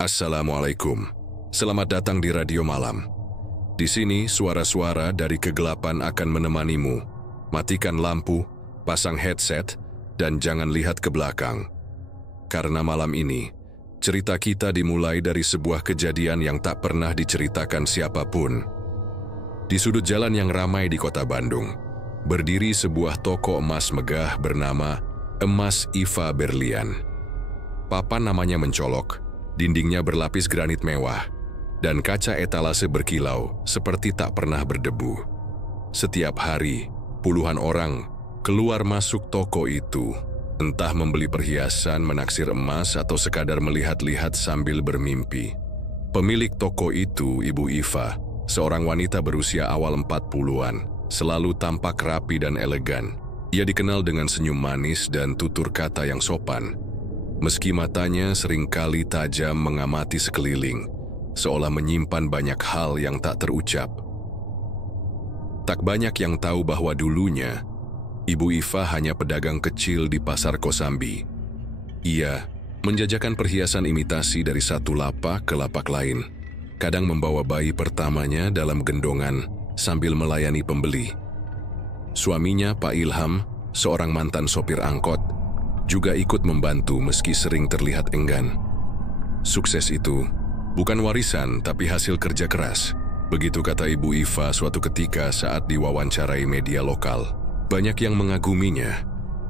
Assalamualaikum. Selamat datang di Radio Malam. Di sini, suara-suara dari kegelapan akan menemanimu. Matikan lampu, pasang headset, dan jangan lihat ke belakang. Karena malam ini, cerita kita dimulai dari sebuah kejadian yang tak pernah diceritakan siapapun. Di sudut jalan yang ramai di kota Bandung, berdiri sebuah toko emas megah bernama Emas Iva Berlian. Papan namanya mencolok, dindingnya berlapis granit mewah, dan kaca etalase berkilau seperti tak pernah berdebu. Setiap hari, puluhan orang keluar masuk toko itu, entah membeli perhiasan, menaksir emas, atau sekadar melihat-lihat sambil bermimpi. Pemilik toko itu, Ibu Iva, seorang wanita berusia awal 40-an, selalu tampak rapi dan elegan. Ia dikenal dengan senyum manis dan tutur kata yang sopan. Meski matanya seringkali tajam mengamati sekeliling, seolah menyimpan banyak hal yang tak terucap. Tak banyak yang tahu bahwa dulunya, Ibu Iva hanya pedagang kecil di Pasar Kosambi. Ia menjajakan perhiasan imitasi dari satu lapak ke lapak lain, kadang membawa bayi pertamanya dalam gendongan sambil melayani pembeli. Suaminya, Pak Ilham, seorang mantan sopir angkot, juga ikut membantu meski sering terlihat enggan. Sukses itu bukan warisan tapi hasil kerja keras, begitu kata Ibu Iva suatu ketika saat diwawancarai media lokal. Banyak yang mengaguminya.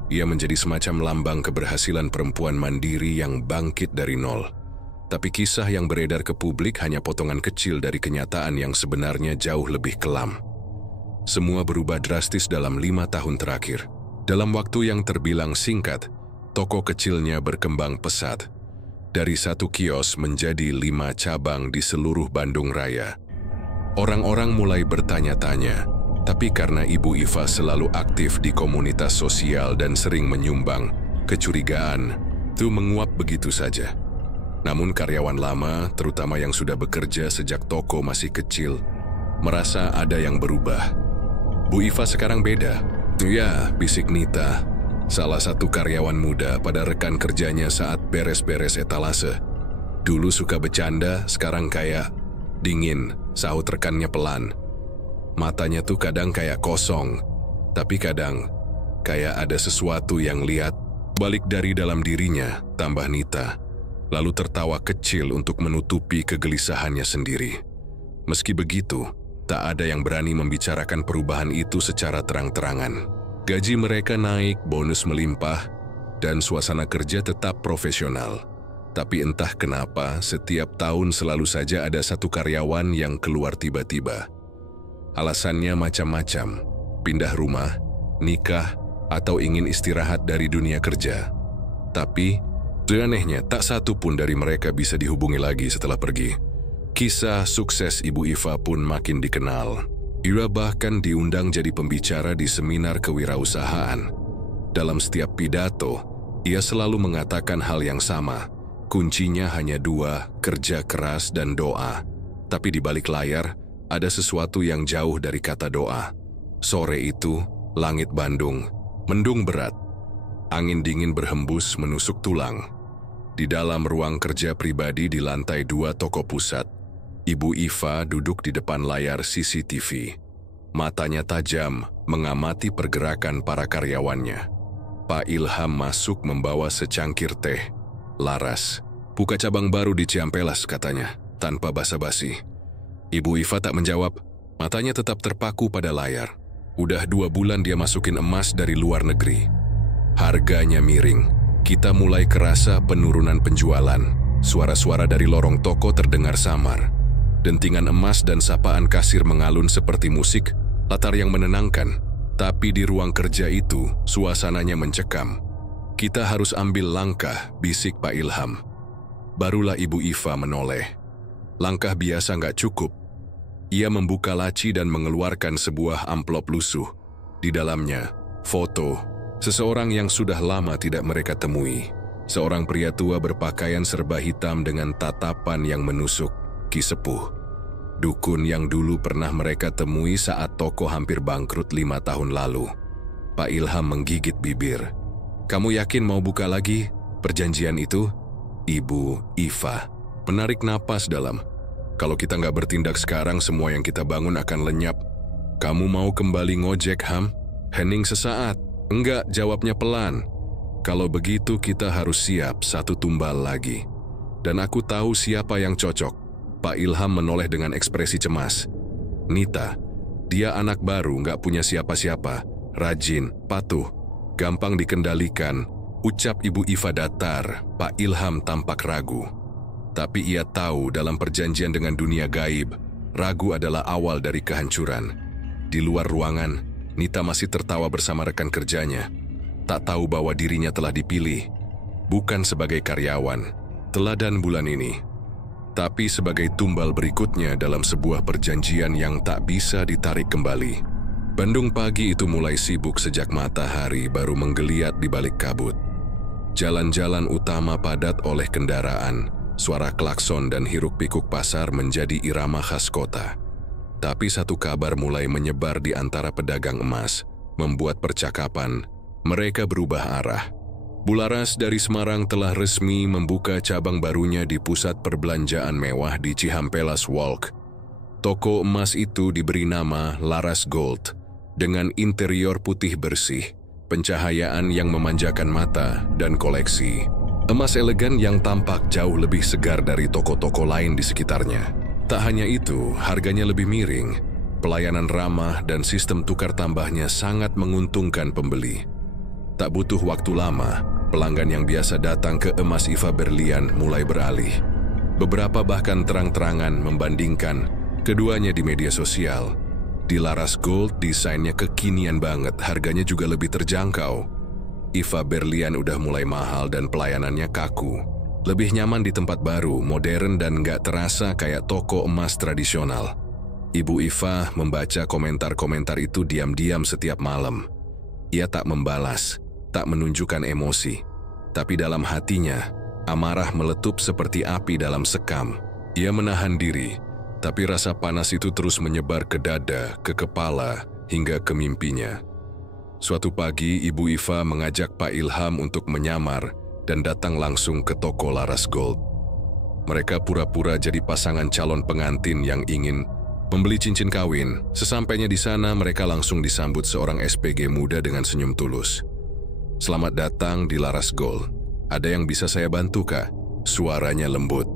Ia menjadi semacam lambang keberhasilan perempuan mandiri yang bangkit dari nol. Tapi kisah yang beredar ke publik hanya potongan kecil dari kenyataan yang sebenarnya jauh lebih kelam. Semua berubah drastis dalam 5 tahun terakhir. Dalam waktu yang terbilang singkat, toko kecilnya berkembang pesat. Dari 1 kios menjadi 5 cabang di seluruh Bandung Raya. Orang-orang mulai bertanya-tanya, tapi karena Ibu Iva selalu aktif di komunitas sosial dan sering menyumbang, kecurigaan itu menguap begitu saja. Namun karyawan lama, terutama yang sudah bekerja sejak toko masih kecil, merasa ada yang berubah. Bu Iva sekarang beda. Ya, bisik Nita, salah satu karyawan muda pada rekan kerjanya saat beres-beres etalase. Dulu suka bercanda, sekarang kayak dingin, sahut rekannya pelan. Matanya tuh kadang kayak kosong, tapi kadang kayak ada sesuatu yang lihat balik dari dalam dirinya, tambah Nita, lalu tertawa kecil untuk menutupi kegelisahannya sendiri. Meski begitu, tak ada yang berani membicarakan perubahan itu secara terang-terangan. Gaji mereka naik, bonus melimpah, dan suasana kerja tetap profesional. Tapi entah kenapa, setiap tahun selalu saja ada satu karyawan yang keluar tiba-tiba. Alasannya macam-macam, pindah rumah, nikah, atau ingin istirahat dari dunia kerja. Tapi, anehnya tak satu pun dari mereka bisa dihubungi lagi setelah pergi. Kisah sukses Ibu Iva pun makin dikenal. Ia bahkan diundang jadi pembicara di seminar kewirausahaan. Dalam setiap pidato, ia selalu mengatakan hal yang sama. Kuncinya hanya 2, kerja keras dan doa. Tapi di balik layar, ada sesuatu yang jauh dari kata doa. Sore itu, langit Bandung mendung berat. Angin dingin berhembus menusuk tulang. Di dalam ruang kerja pribadi di lantai 2 toko pusat, Ibu Iva duduk di depan layar CCTV. Matanya tajam mengamati pergerakan para karyawannya. Pak Ilham masuk membawa secangkir teh. Laras, buka cabang baru di Ciampelas, katanya, tanpa basa-basi. Ibu Iva tak menjawab, matanya tetap terpaku pada layar. Udah 2 bulan dia masukin emas dari luar negeri. Harganya miring. Kita mulai kerasa penurunan penjualan. Suara-suara dari lorong toko terdengar samar. Dentingan emas dan sapaan kasir mengalun seperti musik, latar yang menenangkan. Tapi di ruang kerja itu, suasananya mencekam. Kita harus ambil langkah, bisik Pak Ilham. Barulah Ibu Iva menoleh. Langkah biasa nggak cukup. Ia membuka laci dan mengeluarkan sebuah amplop lusuh. Di dalamnya, foto seseorang yang sudah lama tidak mereka temui. Seorang pria tua berpakaian serba hitam dengan tatapan yang menusuk, Ki Sepuh. Dukun yang dulu pernah mereka temui saat toko hampir bangkrut 5 tahun lalu. Pak Ilham menggigit bibir. Kamu yakin mau buka lagi perjanjian itu? Ibu Iva Menarik napas dalam. Kalau kita nggak bertindak sekarang, semua yang kita bangun akan lenyap. Kamu mau kembali ngojek, Ham? Hening sesaat. Enggak, jawabnya pelan. Kalau begitu kita harus siap satu tumbal lagi. Dan aku tahu siapa yang cocok. Pak Ilham menoleh dengan ekspresi cemas. Nita, dia anak baru, nggak punya siapa-siapa. Rajin, patuh, gampang dikendalikan. Ucap Ibu Iva datar. Pak Ilham tampak ragu. Tapi ia tahu dalam perjanjian dengan dunia gaib, ragu adalah awal dari kehancuran. Di luar ruangan, Nita masih tertawa bersama rekan kerjanya. Tak tahu bahwa dirinya telah dipilih, bukan sebagai karyawan, teladan bulan ini, tapi sebagai tumbal berikutnya dalam sebuah perjanjian yang tak bisa ditarik kembali. Bandung pagi itu mulai sibuk sejak matahari baru menggeliat di balik kabut. Jalan-jalan utama padat oleh kendaraan. Suara klakson dan hiruk-pikuk pasar menjadi irama khas kota. Tapi satu kabar mulai menyebar di antara pedagang emas, membuat percakapan. Mereka berubah arah. Bularas dari Semarang telah resmi membuka cabang barunya di pusat perbelanjaan mewah di Cihampelas Walk. Toko emas itu diberi nama Laras Gold, dengan interior putih bersih, pencahayaan yang memanjakan mata, dan koleksi emas elegan yang tampak jauh lebih segar dari toko-toko lain di sekitarnya. Tak hanya itu, harganya lebih miring, pelayanan ramah dan sistem tukar tambahnya sangat menguntungkan pembeli. Tak butuh waktu lama, pelanggan yang biasa datang ke Emas Iva Berlian mulai beralih. Beberapa bahkan terang-terangan membandingkan keduanya di media sosial. Di Laras Gold desainnya kekinian banget, harganya juga lebih terjangkau. Iva Berlian udah mulai mahal dan pelayanannya kaku. Lebih nyaman di tempat baru, modern dan nggak terasa kayak toko emas tradisional. Ibu Iva membaca komentar-komentar itu diam-diam setiap malam. Ia tak membalas, tak menunjukkan emosi. Tapi dalam hatinya, amarah meletup seperti api dalam sekam. Ia menahan diri, tapi rasa panas itu terus menyebar ke dada, ke kepala, hingga ke mimpinya. Suatu pagi, Ibu Iva mengajak Pak Ilham untuk menyamar dan datang langsung ke toko Laras Gold. Mereka pura-pura jadi pasangan calon pengantin yang ingin membeli cincin kawin. Sesampainya di sana, mereka langsung disambut seorang SPG muda dengan senyum tulus. Selamat datang di Laras Gold. Ada yang bisa saya bantu, Kak? Suaranya lembut.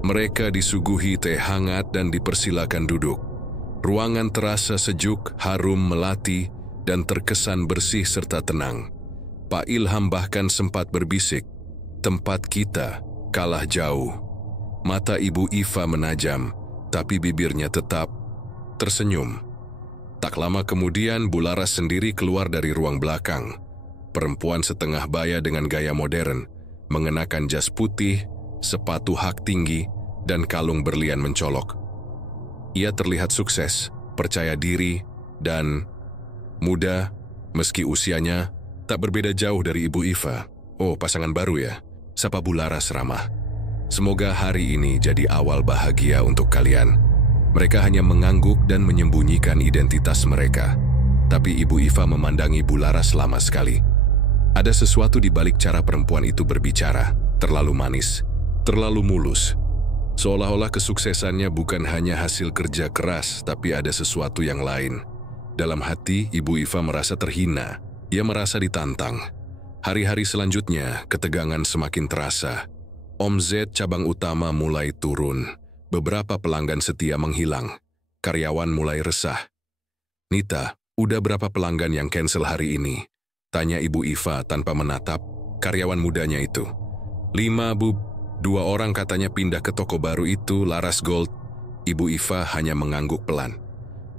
Mereka disuguhi teh hangat dan dipersilakan duduk. Ruangan terasa sejuk, harum melati, dan terkesan bersih serta tenang. Pak Ilham bahkan sempat berbisik, tempat kita kalah jauh. Mata Ibu Iva menajam, tapi bibirnya tetap tersenyum. Tak lama kemudian, Bularas sendiri keluar dari ruang belakang. Perempuan setengah baya dengan gaya modern, mengenakan jas putih, sepatu hak tinggi, dan kalung berlian mencolok. Ia terlihat sukses, percaya diri, dan muda, meski usianya tak berbeda jauh dari Ibu Iva. Oh, pasangan baru ya? Sapa Bularas ramah. Semoga hari ini jadi awal bahagia untuk kalian. Mereka hanya mengangguk dan menyembunyikan identitas mereka. Tapi Ibu Iva memandangi Bularas lama sekali. Ada sesuatu di balik cara perempuan itu berbicara, terlalu manis, terlalu mulus. Seolah-olah kesuksesannya bukan hanya hasil kerja keras, tapi ada sesuatu yang lain. Dalam hati, Ibu Iva merasa terhina. Ia merasa ditantang. Hari-hari selanjutnya, ketegangan semakin terasa. Omzet cabang utama mulai turun. Beberapa pelanggan setia menghilang. Karyawan mulai resah. Nita, udah berapa pelanggan yang cancel hari ini? Tanya Ibu Iva tanpa menatap karyawan mudanya itu. 5, Bu. 2 orang katanya pindah ke toko baru itu, Laras Gold. Ibu Iva hanya mengangguk pelan.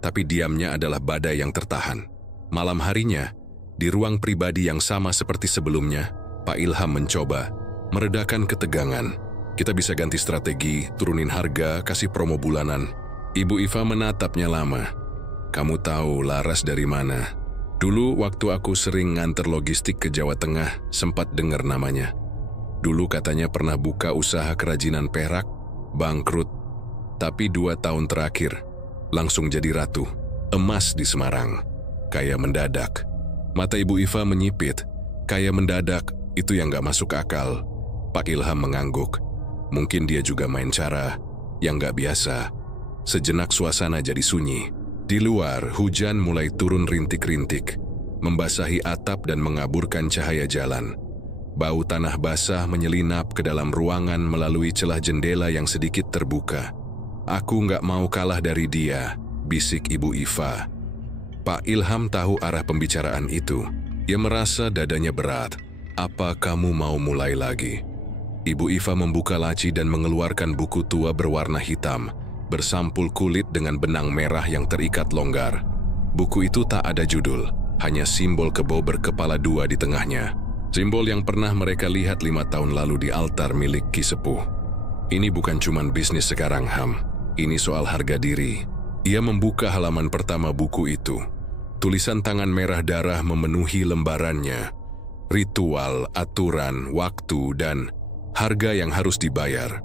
Tapi diamnya adalah badai yang tertahan. Malam harinya, di ruang pribadi yang sama seperti sebelumnya, Pak Ilham mencoba meredakan ketegangan. Kita bisa ganti strategi, turunin harga, kasih promo bulanan. Ibu Iva menatapnya lama. Kamu tahu Laras dari mana? Dulu waktu aku sering nganter logistik ke Jawa Tengah, sempat dengar namanya. Dulu katanya pernah buka usaha kerajinan perak, bangkrut. Tapi 2 tahun terakhir, langsung jadi ratu emas di Semarang. Kayak mendadak. Mata Ibu Iva menyipit. Kayak mendadak, itu yang gak masuk akal. Pak Ilham mengangguk. Mungkin dia juga main cara yang gak biasa. Sejenak suasana jadi sunyi. Di luar, hujan mulai turun rintik-rintik, membasahi atap dan mengaburkan cahaya jalan. Bau tanah basah menyelinap ke dalam ruangan melalui celah jendela yang sedikit terbuka. "Aku gak mau kalah dari dia," bisik Ibu Iva. Pak Ilham tahu arah pembicaraan itu. Ia merasa dadanya berat. "Apa kamu mau mulai lagi?" Ibu Iva membuka laci dan mengeluarkan buku tua berwarna hitam, bersampul kulit dengan benang merah yang terikat longgar. Buku itu tak ada judul, hanya simbol kebo berkepala dua di tengahnya. Simbol yang pernah mereka lihat 5 tahun lalu di altar milik Ki Sepuh. "Ini bukan cuman bisnis sekarang, Ham. Ini soal harga diri." Ia membuka halaman pertama buku itu. Tulisan tangan merah darah memenuhi lembarannya. Ritual, aturan, waktu, dan harga yang harus dibayar.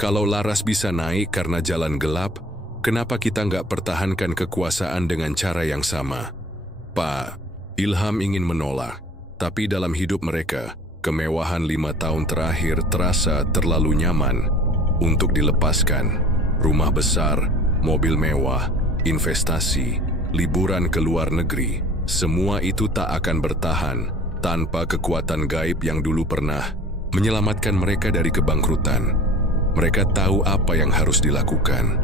Kalau laras bisa naik karena jalan gelap, kenapa kita nggak pertahankan kekuasaan dengan cara yang sama? Pak Ilham ingin menolak, tapi dalam hidup mereka, kemewahan 5 tahun terakhir terasa terlalu nyaman untuk dilepaskan. Rumah besar, mobil mewah, investasi, liburan ke luar negeri, semua itu tak akan bertahan tanpa kekuatan gaib yang dulu pernah menyelamatkan mereka dari kebangkrutan. Mereka tahu apa yang harus dilakukan.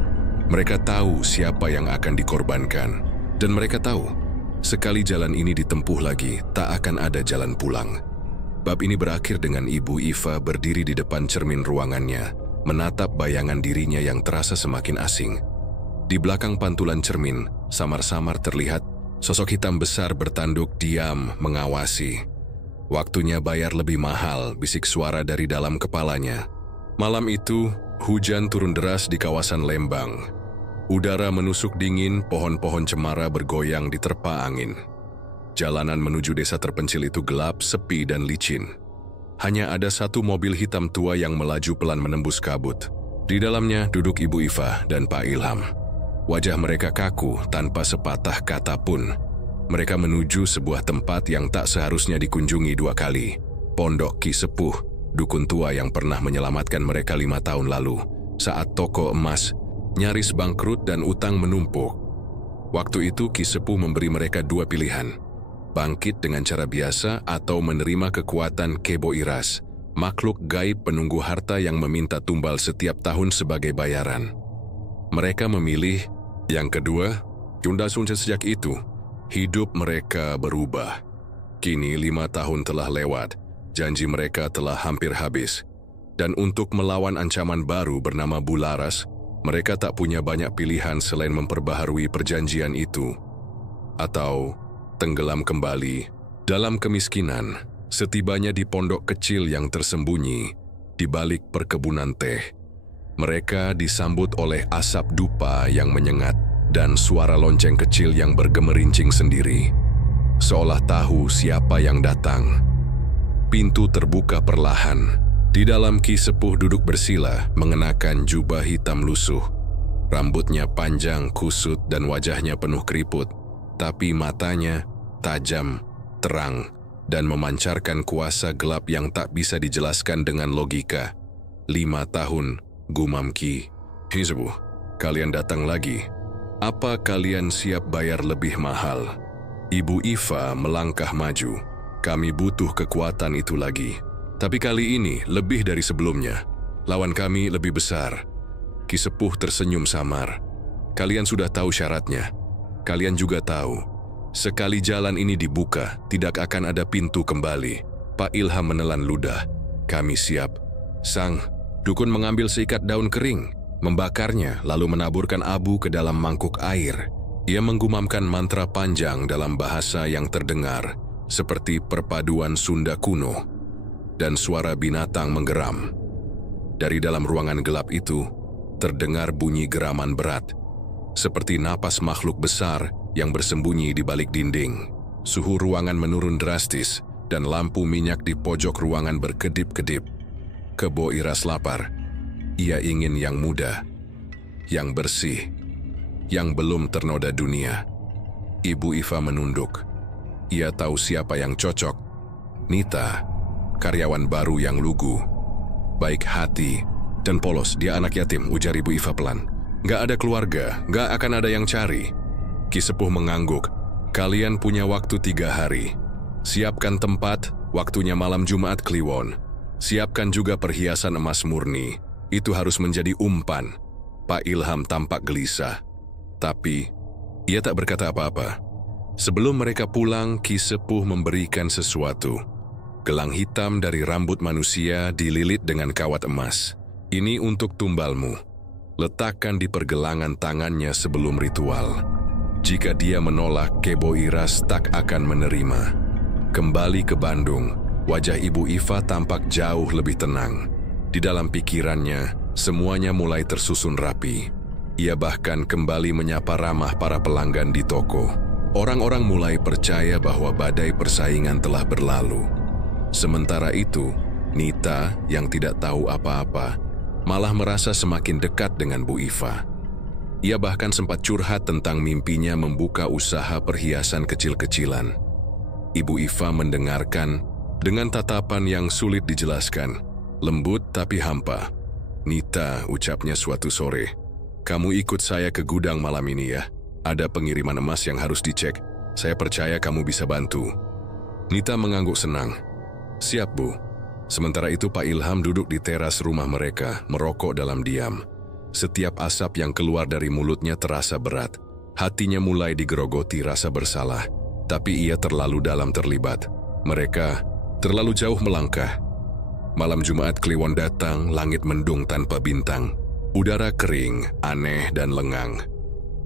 Mereka tahu siapa yang akan dikorbankan. Dan mereka tahu, sekali jalan ini ditempuh lagi, tak akan ada jalan pulang. Bab ini berakhir dengan Ibu Iva berdiri di depan cermin ruangannya, menatap bayangan dirinya yang terasa semakin asing. Di belakang pantulan cermin, samar-samar terlihat sosok hitam besar bertanduk diam mengawasi. "Waktunya bayar lebih mahal," bisik suara dari dalam kepalanya. Malam itu, hujan turun deras di kawasan Lembang. Udara menusuk dingin, pohon-pohon cemara bergoyang diterpa angin. Jalanan menuju desa terpencil itu gelap, sepi, dan licin. Hanya ada satu mobil hitam tua yang melaju pelan menembus kabut. Di dalamnya duduk Ibu Iva dan Pak Ilham. Wajah mereka kaku, tanpa sepatah kata pun. Mereka menuju sebuah tempat yang tak seharusnya dikunjungi 2 kali. Pondok Ki Sepuh, dukun tua yang pernah menyelamatkan mereka 5 tahun lalu, saat toko emas nyaris bangkrut dan utang menumpuk. Waktu itu Ki Sepuh memberi mereka 2 pilihan. Bangkit dengan cara biasa atau menerima kekuatan Kebo Iras, makhluk gaib penunggu harta yang meminta tumbal setiap tahun sebagai bayaran. Mereka memilih yang kedua. Sejak itu, hidup mereka berubah. Kini 5 tahun telah lewat, janji mereka telah hampir habis. Dan untuk melawan ancaman baru bernama Bularas, mereka tak punya banyak pilihan selain memperbaharui perjanjian itu. Atau tenggelam kembali dalam kemiskinan, setibanya di pondok kecil yang tersembunyi di balik perkebunan teh. Mereka disambut oleh asap dupa yang menyengat dan suara lonceng kecil yang bergemerincing sendiri, seolah tahu siapa yang datang. Pintu terbuka perlahan. Di dalam Ki Sepuh duduk bersila, mengenakan jubah hitam lusuh. Rambutnya panjang, kusut, dan wajahnya penuh keriput, tapi matanya tajam, terang, dan memancarkan kuasa gelap yang tak bisa dijelaskan dengan logika. 5 tahun, gumam Ki Sepuh, kalian datang lagi. Apa kalian siap bayar lebih mahal? Ibu Iva melangkah maju. Kami butuh kekuatan itu lagi. Tapi kali ini lebih dari sebelumnya. Lawan kami lebih besar. Ki Sepuh tersenyum samar. Kalian sudah tahu syaratnya. Kalian juga tahu, sekali jalan ini dibuka, tidak akan ada pintu kembali. Pak Ilham menelan ludah. Kami siap. Sang dukun mengambil seikat daun kering, membakarnya, lalu menaburkan abu ke dalam mangkuk air. Ia menggumamkan mantra panjang dalam bahasa yang terdengar seperti perpaduan Sunda kuno, dan suara binatang menggeram. Dari dalam ruangan gelap itu, terdengar bunyi geraman berat, seperti napas makhluk besar yang bersembunyi di balik dinding. Suhu ruangan menurun drastis, dan lampu minyak di pojok ruangan berkedip-kedip. Kebo Iras lapar. Ia ingin yang muda, yang bersih, yang belum ternoda dunia. Ibu Iva menunduk. Ia tahu siapa yang cocok. Nita, karyawan baru yang lugu, baik hati, Dan polos, dia anak yatim, ujar Ibu Iva pelan. Gak ada keluarga, gak akan ada yang cari. Ki Sepuh mengangguk. Kalian punya waktu 3 hari. Siapkan tempat, waktunya malam Jumat Kliwon. Siapkan juga perhiasan emas murni. Itu harus menjadi umpan. Pak Ilham tampak gelisah. Tapi, ia tak berkata apa-apa. Sebelum mereka pulang, Ki Sepuh memberikan sesuatu. Gelang hitam dari rambut manusia dililit dengan kawat emas. Ini untuk tumbalmu. Letakkan di pergelangan tangannya sebelum ritual. Jika dia menolak, Kebo Iras tak akan menerima. Kembali ke Bandung, wajah Ibu Iva tampak jauh lebih tenang. Di dalam pikirannya, semuanya mulai tersusun rapi. Ia bahkan kembali menyapa ramah para pelanggan di toko. Orang-orang mulai percaya bahwa badai persaingan telah berlalu. Sementara itu, Nita yang tidak tahu apa-apa, malah merasa semakin dekat dengan Bu Iva. Ia bahkan sempat curhat tentang mimpinya membuka usaha perhiasan kecil-kecilan. Ibu Iva mendengarkan dengan tatapan yang sulit dijelaskan, lembut tapi hampa. Nita, ucapnya suatu sore, kamu ikut saya ke gudang malam ini ya. Ada pengiriman emas yang harus dicek. Saya percaya kamu bisa bantu. Nita mengangguk senang. Siap, Bu. Sementara itu Pak Ilham duduk di teras rumah mereka, merokok dalam diam. Setiap asap yang keluar dari mulutnya terasa berat. Hatinya mulai digerogoti rasa bersalah. Tapi ia terlalu dalam terlibat. Mereka terlalu jauh melangkah. Malam Jumat Kliwon datang, langit mendung tanpa bintang. Udara kering, aneh dan lengang.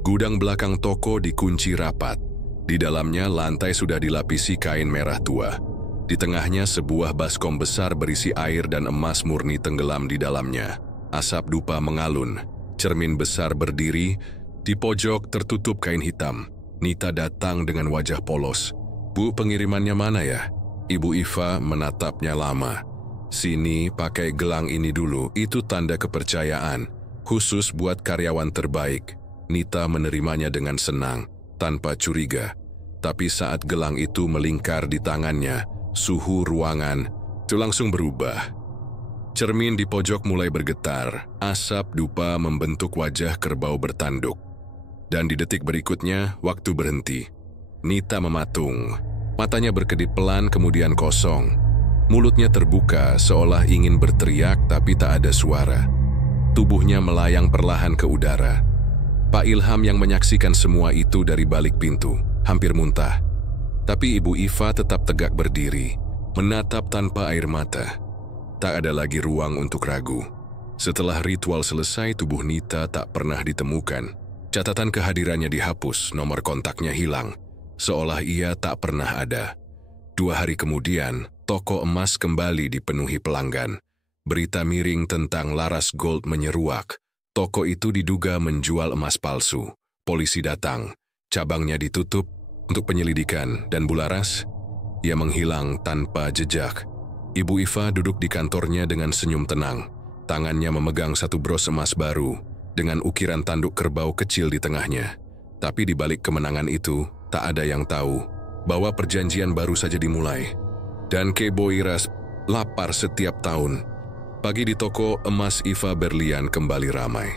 Gudang belakang toko dikunci rapat. Di dalamnya lantai sudah dilapisi kain merah tua. Di tengahnya sebuah baskom besar berisi air dan emas murni tenggelam di dalamnya. Asap dupa mengalun. Cermin besar berdiri. Di pojok tertutup kain hitam. Nita datang dengan wajah polos. Bu, pengirimannya mana ya? Ibu Iva menatapnya lama. Sini, pakai gelang ini dulu. Itu tanda kepercayaan. Khusus buat karyawan terbaik. Nita menerimanya dengan senang, tanpa curiga. Tapi saat gelang itu melingkar di tangannya, suhu ruangan itu langsung berubah. Cermin di pojok mulai bergetar, asap dupa membentuk wajah kerbau bertanduk. Dan di detik berikutnya, waktu berhenti. Nita mematung. Matanya berkedip pelan kemudian kosong. Mulutnya terbuka seolah ingin berteriak tapi tak ada suara. Tubuhnya melayang perlahan ke udara. Pak Ilham yang menyaksikan semua itu dari balik pintu, hampir muntah. Tapi Ibu Iva tetap tegak berdiri, menatap tanpa air mata. Tak ada lagi ruang untuk ragu. Setelah ritual selesai, tubuh Nita tak pernah ditemukan. Catatan kehadirannya dihapus, nomor kontaknya hilang, seolah ia tak pernah ada. 2 hari kemudian, toko emas kembali dipenuhi pelanggan. Berita miring tentang Laras Gold menyeruak. Toko itu diduga menjual emas palsu. Polisi datang, cabangnya ditutup untuk penyelidikan, dan Bularas, ia menghilang tanpa jejak. Ibu Iva duduk di kantornya dengan senyum tenang. Tangannya memegang satu bros emas baru, dengan ukiran tanduk kerbau kecil di tengahnya. Tapi di balik kemenangan itu, tak ada yang tahu bahwa perjanjian baru saja dimulai. Dan Kebo Iras lapar setiap tahun. Pagi di toko emas Iva Berlian kembali ramai.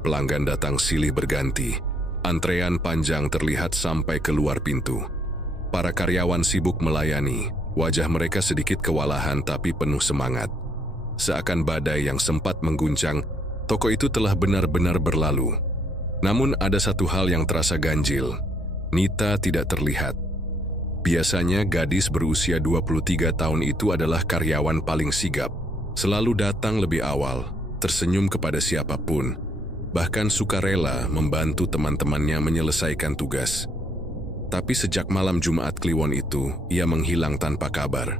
Pelanggan datang silih berganti. Antrean panjang terlihat sampai keluar pintu. Para karyawan sibuk melayani. Wajah mereka sedikit kewalahan tapi penuh semangat. Seakan badai yang sempat mengguncang, toko itu telah benar-benar berlalu. Namun ada satu hal yang terasa ganjil. Nita tidak terlihat. Biasanya gadis berusia 23 tahun itu adalah karyawan paling sigap. Selalu datang lebih awal, tersenyum kepada siapapun, bahkan sukarela membantu teman-temannya menyelesaikan tugas. Tapi sejak malam Jumat Kliwon itu, ia menghilang tanpa kabar.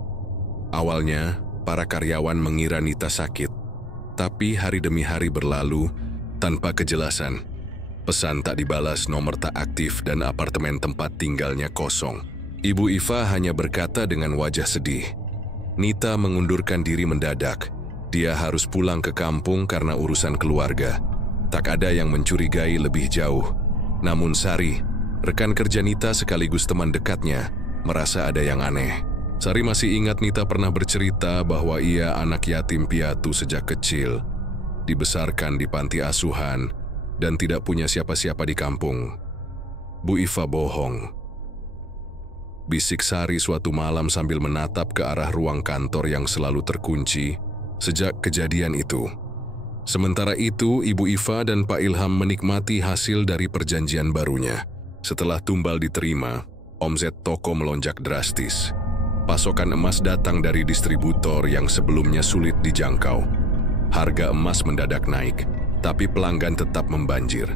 Awalnya, para karyawan mengira Nita sakit. Tapi hari demi hari berlalu, tanpa kejelasan. Pesan tak dibalas, nomor tak aktif, dan apartemen tempat tinggalnya kosong. Ibu Iva hanya berkata dengan wajah sedih. Nita mengundurkan diri mendadak. Dia harus pulang ke kampung karena urusan keluarga. Tak ada yang mencurigai lebih jauh. Namun Sari, rekan kerja Nita sekaligus teman dekatnya, merasa ada yang aneh. Sari masih ingat Nita pernah bercerita bahwa ia anak yatim piatu sejak kecil. dibesarkan di panti asuhan, dan tidak punya siapa-siapa di kampung. Bu Iva bohong. Bisik Sari suatu malam sambil menatap ke arah ruang kantor yang selalu terkunci sejak kejadian itu. Sementara itu, Ibu Iva dan Pak Ilham menikmati hasil dari perjanjian barunya. Setelah tumbal diterima, omset toko melonjak drastis. Pasokan emas datang dari distributor yang sebelumnya sulit dijangkau. Harga emas mendadak naik, tapi pelanggan tetap membanjir.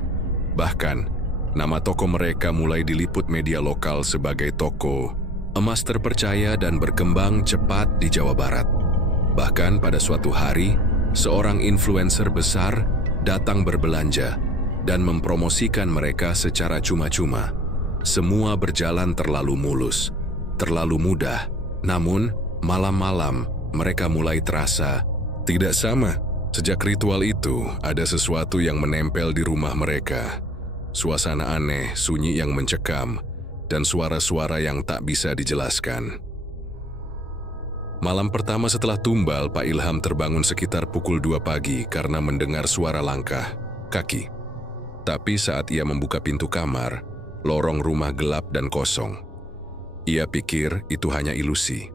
Bahkan, nama toko mereka mulai diliput media lokal sebagai toko emas terpercaya dan berkembang cepat di Jawa Barat. Bahkan pada suatu hari, seorang influencer besar datang berbelanja dan mempromosikan mereka secara cuma-cuma. Semua berjalan terlalu mulus, terlalu mudah. Namun, malam-malam mereka mulai terasa tidak sama. Sejak ritual itu, ada sesuatu yang menempel di rumah mereka. Suasana aneh, sunyi yang mencekam, dan suara-suara yang tak bisa dijelaskan. Malam pertama setelah tumbal, Pak Ilham terbangun sekitar pukul 2 pagi karena mendengar suara langkah kaki. Tapi saat ia membuka pintu kamar, lorong rumah gelap dan kosong. Ia pikir itu hanya ilusi.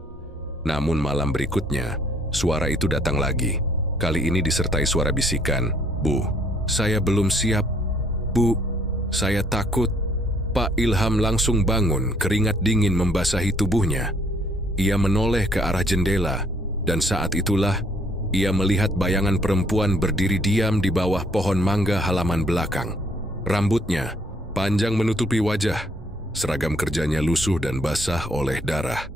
Namun malam berikutnya, suara itu datang lagi. Kali ini disertai suara bisikan, "Bu, saya belum siap. Bu, saya takut." Pak Ilham langsung bangun, keringat dingin membasahi tubuhnya. Ia menoleh ke arah jendela, dan saat itulah ia melihat bayangan perempuan berdiri diam di bawah pohon mangga halaman belakang. Rambutnya panjang menutupi wajah, seragam kerjanya lusuh dan basah oleh darah.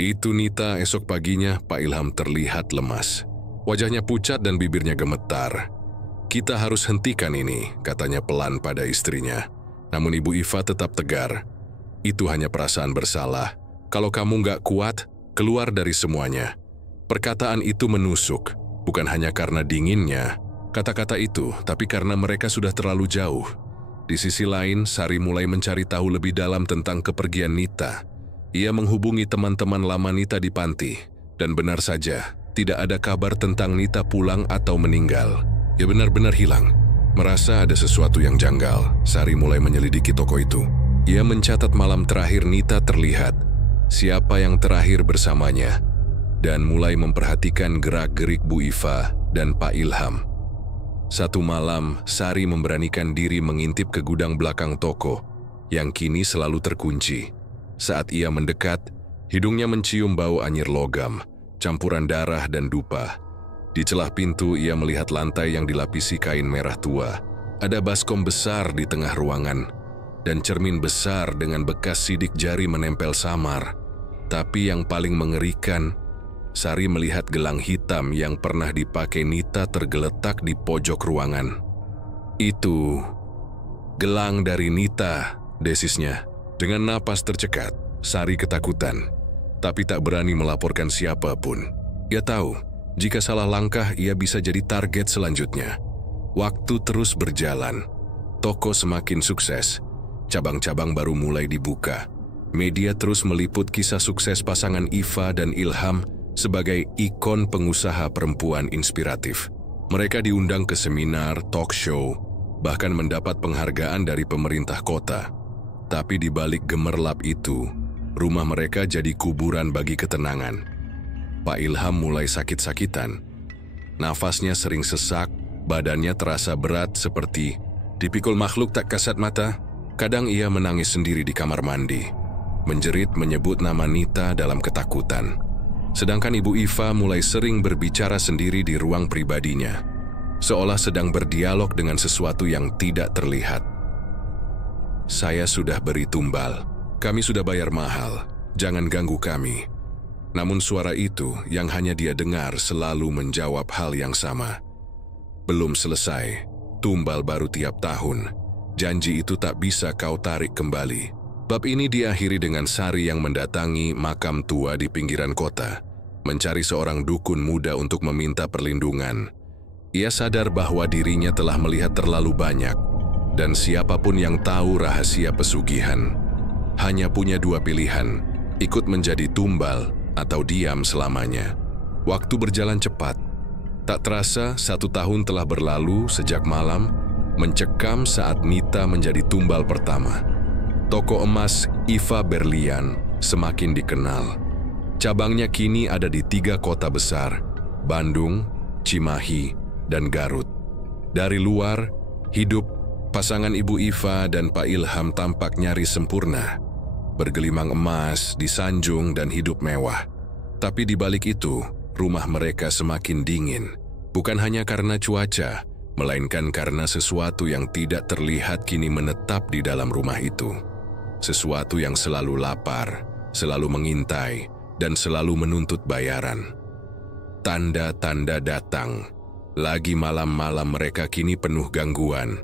Itu Nita. Esok paginya Pak Ilham terlihat lemas. Wajahnya pucat dan bibirnya gemetar. "Kita harus hentikan ini," katanya pelan pada istrinya. Namun Ibu Iva tetap tegar. "Itu hanya perasaan bersalah. Kalau kamu nggak kuat, keluar dari semuanya." Perkataan itu menusuk, bukan hanya karena dinginnya kata-kata itu, tapi karena mereka sudah terlalu jauh. Di sisi lain, Sari mulai mencari tahu lebih dalam tentang kepergian Nita. Ia menghubungi teman-teman lama Nita di panti, dan benar saja, tidak ada kabar tentang Nita pulang atau meninggal. Ia benar-benar hilang. Merasa ada sesuatu yang janggal, Sari mulai menyelidiki toko itu. Ia mencatat malam terakhir Nita terlihat, siapa yang terakhir bersamanya, dan mulai memperhatikan gerak-gerik Bu Iva dan Pak Ilham. Satu malam, Sari memberanikan diri mengintip ke gudang belakang toko, yang kini selalu terkunci. Saat ia mendekat, hidungnya mencium bau anyir logam, campuran darah dan dupa. Di celah pintu, ia melihat lantai yang dilapisi kain merah tua. Ada baskom besar di tengah ruangan, dan cermin besar dengan bekas sidik jari menempel samar. Tapi yang paling mengerikan, Sari melihat gelang hitam yang pernah dipakai Nita tergeletak di pojok ruangan. "Itu gelang dari Nita," desisnya. Dengan napas tercekat, Sari ketakutan, tapi tak berani melaporkan siapapun. Ia tahu, jika salah langkah ia bisa jadi target selanjutnya. Waktu terus berjalan. Toko semakin sukses. Cabang-cabang baru mulai dibuka. Media terus meliput kisah sukses pasangan Iva dan Ilham sebagai ikon pengusaha perempuan inspiratif. Mereka diundang ke seminar, talk show, bahkan mendapat penghargaan dari pemerintah kota. Tapi di balik gemerlap itu, rumah mereka jadi kuburan bagi ketenangan. Pak Ilham mulai sakit-sakitan. Nafasnya sering sesak, badannya terasa berat seperti dipikul makhluk tak kasat mata. Kadang ia menangis sendiri di kamar mandi, menjerit menyebut nama Nita dalam ketakutan. Sedangkan Ibu Iva mulai sering berbicara sendiri di ruang pribadinya, seolah sedang berdialog dengan sesuatu yang tidak terlihat. "Saya sudah beri tumbal, kami sudah bayar mahal, jangan ganggu kami." Namun suara itu yang hanya dia dengar selalu menjawab hal yang sama. "Belum selesai, tumbal baru tiap tahun. Janji itu tak bisa kau tarik kembali." Bab ini diakhiri dengan Sari yang mendatangi makam tua di pinggiran kota, mencari seorang dukun muda untuk meminta perlindungan. Ia sadar bahwa dirinya telah melihat terlalu banyak, dan siapapun yang tahu rahasia pesugihan hanya punya dua pilihan, ikut menjadi tumbal atau diam selamanya. Waktu berjalan cepat, Tak terasa 1 tahun telah berlalu sejak malam mencekam saat Nita menjadi tumbal pertama. Toko emas Iva Berlian semakin dikenal. Cabangnya kini ada di 3 kota besar, Bandung, Cimahi, dan Garut. Dari luar, hidup pasangan Ibu Iva dan Pak Ilham tampak nyaris sempurna. Bergelimang emas, disanjung, dan hidup mewah. Tapi di balik itu, rumah mereka semakin dingin. Bukan hanya karena cuaca, melainkan karena sesuatu yang tidak terlihat kini menetap di dalam rumah itu. Sesuatu yang selalu lapar, selalu mengintai, dan selalu menuntut bayaran. Tanda-tanda datang. Lagi malam-malam mereka kini penuh gangguan.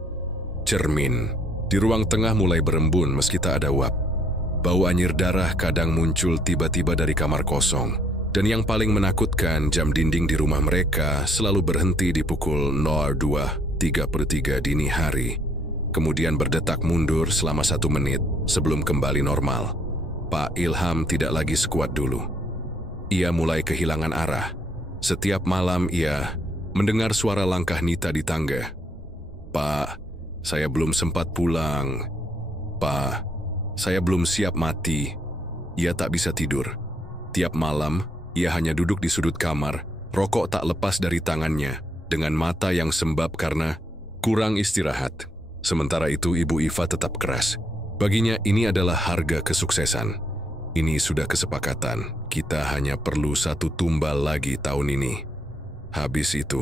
Cermin. Di ruang tengah mulai berembun meski tak ada uap. Bau anyir darah kadang muncul tiba-tiba dari kamar kosong. Dan yang paling menakutkan, jam dinding di rumah mereka selalu berhenti di pukul 02.33 dini hari. Kemudian berdetak mundur selama 1 menit sebelum kembali normal. Pak Ilham tidak lagi sekuat dulu. Ia mulai kehilangan arah. Setiap malam ia mendengar suara langkah Nita di tangga. "Pak, saya belum sempat pulang. Pak, saya belum siap mati." Ia tak bisa tidur. Tiap malam, ia hanya duduk di sudut kamar, rokok tak lepas dari tangannya, dengan mata yang sembab karena kurang istirahat. Sementara itu, Ibu Iva tetap keras. Baginya ini adalah harga kesuksesan. Ini sudah kesepakatan, kita hanya perlu 1 tumbal lagi tahun ini. Habis itu,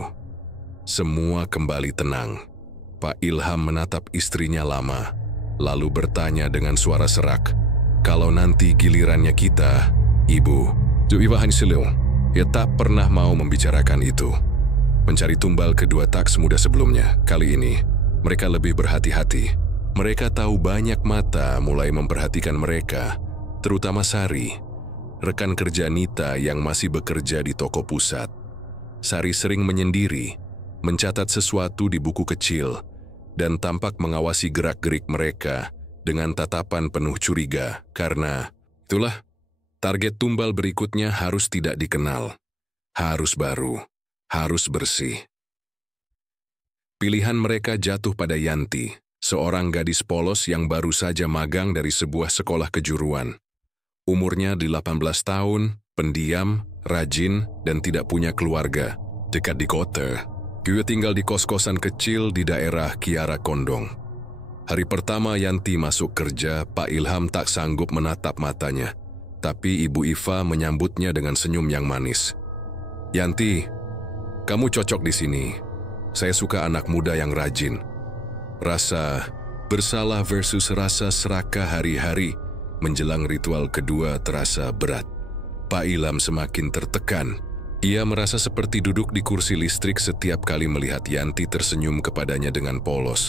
semua kembali tenang. Pak Ilham menatap istrinya lama, lalu bertanya dengan suara serak, "Kalau nanti gilirannya kita, Ibu?" Iva Hansilil, ia tak pernah mau membicarakan itu. Mencari tumbal kedua tak semudah sebelumnya. Kali ini, mereka lebih berhati-hati. Mereka tahu banyak mata mulai memperhatikan mereka, terutama Sari, rekan kerja Nita yang masih bekerja di toko pusat. Sari sering menyendiri, mencatat sesuatu di buku kecil, dan tampak mengawasi gerak-gerik mereka dengan tatapan penuh curiga karena itulah target tumbal berikutnya harus tidak dikenal, harus baru, harus bersih. Pilihan mereka jatuh pada Yanti, seorang gadis polos yang baru saja magang dari sebuah sekolah kejuruan. Umurnya 18 tahun, pendiam, rajin, dan tidak punya keluarga. Dekat di kota, dia tinggal di kos-kosan kecil di daerah Kiara Kondong. Hari pertama Yanti masuk kerja, Pak Ilham tak sanggup menatap matanya. Tapi Ibu Iva menyambutnya dengan senyum yang manis. "Yanti, kamu cocok di sini. Saya suka anak muda yang rajin." Rasa bersalah versus rasa serakah hari-hari menjelang ritual kedua terasa berat. Pak Ilham semakin tertekan. Ia merasa seperti duduk di kursi listrik setiap kali melihat Yanti tersenyum kepadanya dengan polos.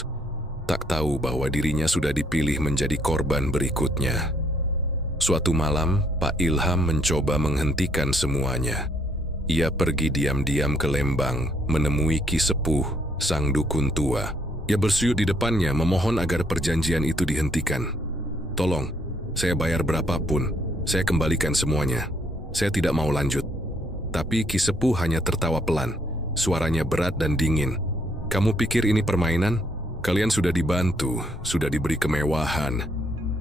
Tak tahu bahwa dirinya sudah dipilih menjadi korban berikutnya. Suatu malam, Pak Ilham mencoba menghentikan semuanya. Ia pergi diam-diam ke Lembang, menemui Ki Sepuh, sang dukun tua. Ia bersujud di depannya memohon agar perjanjian itu dihentikan. "Tolong, saya bayar berapapun, saya kembalikan semuanya. Saya tidak mau lanjut." Tapi Ki Sepuh hanya tertawa pelan, suaranya berat dan dingin. "Kamu pikir ini permainan? Kalian sudah dibantu, sudah diberi kemewahan.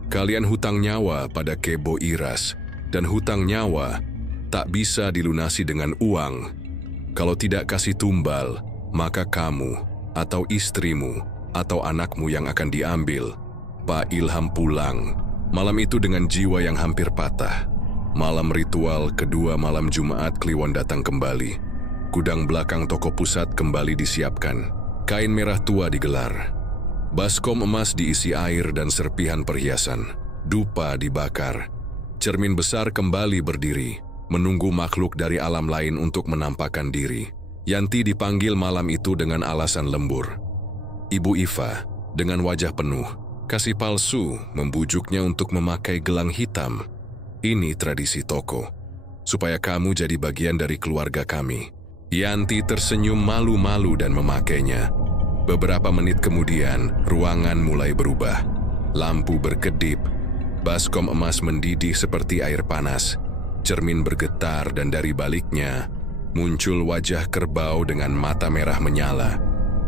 Kalian hutang nyawa pada Kebo Iras, dan hutang nyawa tak bisa dilunasi dengan uang. Kalau tidak kasih tumbal, maka kamu, atau istrimu, atau anakmu yang akan diambil." Pak Ilham pulang, malam itu dengan jiwa yang hampir patah. Malam ritual kedua malam Jumat Kliwon datang kembali. Gudang belakang toko pusat kembali disiapkan. Kain merah tua digelar. Baskom emas diisi air dan serpihan perhiasan. Dupa dibakar. Cermin besar kembali berdiri, menunggu makhluk dari alam lain untuk menampakkan diri. Yanti dipanggil malam itu dengan alasan lembur. Ibu Iva, dengan wajah penuh, kasih palsu membujuknya untuk memakai gelang hitam. "Ini tradisi toko, supaya kamu jadi bagian dari keluarga kami." Yanti tersenyum malu-malu dan memakainya. Beberapa menit kemudian, ruangan mulai berubah. Lampu berkedip, baskom emas mendidih seperti air panas, cermin bergetar dan dari baliknya, muncul wajah kerbau dengan mata merah menyala.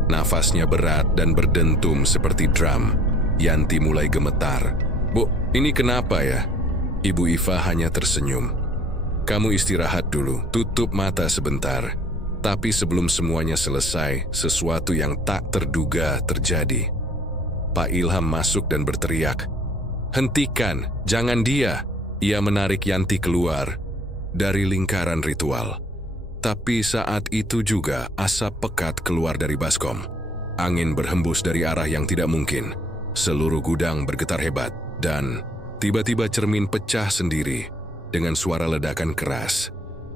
Nafasnya berat dan berdentum seperti drum. Yanti mulai gemetar. "Bu, ini kenapa ya?" Ibu Iva hanya tersenyum. "Kamu istirahat dulu, tutup mata sebentar." Tapi sebelum semuanya selesai, sesuatu yang tak terduga terjadi. Pak Ilham masuk dan berteriak, "Hentikan, jangan dia!" Ia menarik Yanti keluar dari lingkaran ritual. Tapi saat itu juga asap pekat keluar dari baskom. Angin berhembus dari arah yang tidak mungkin. Seluruh gudang bergetar hebat dan tiba-tiba cermin pecah sendiri dengan suara ledakan keras.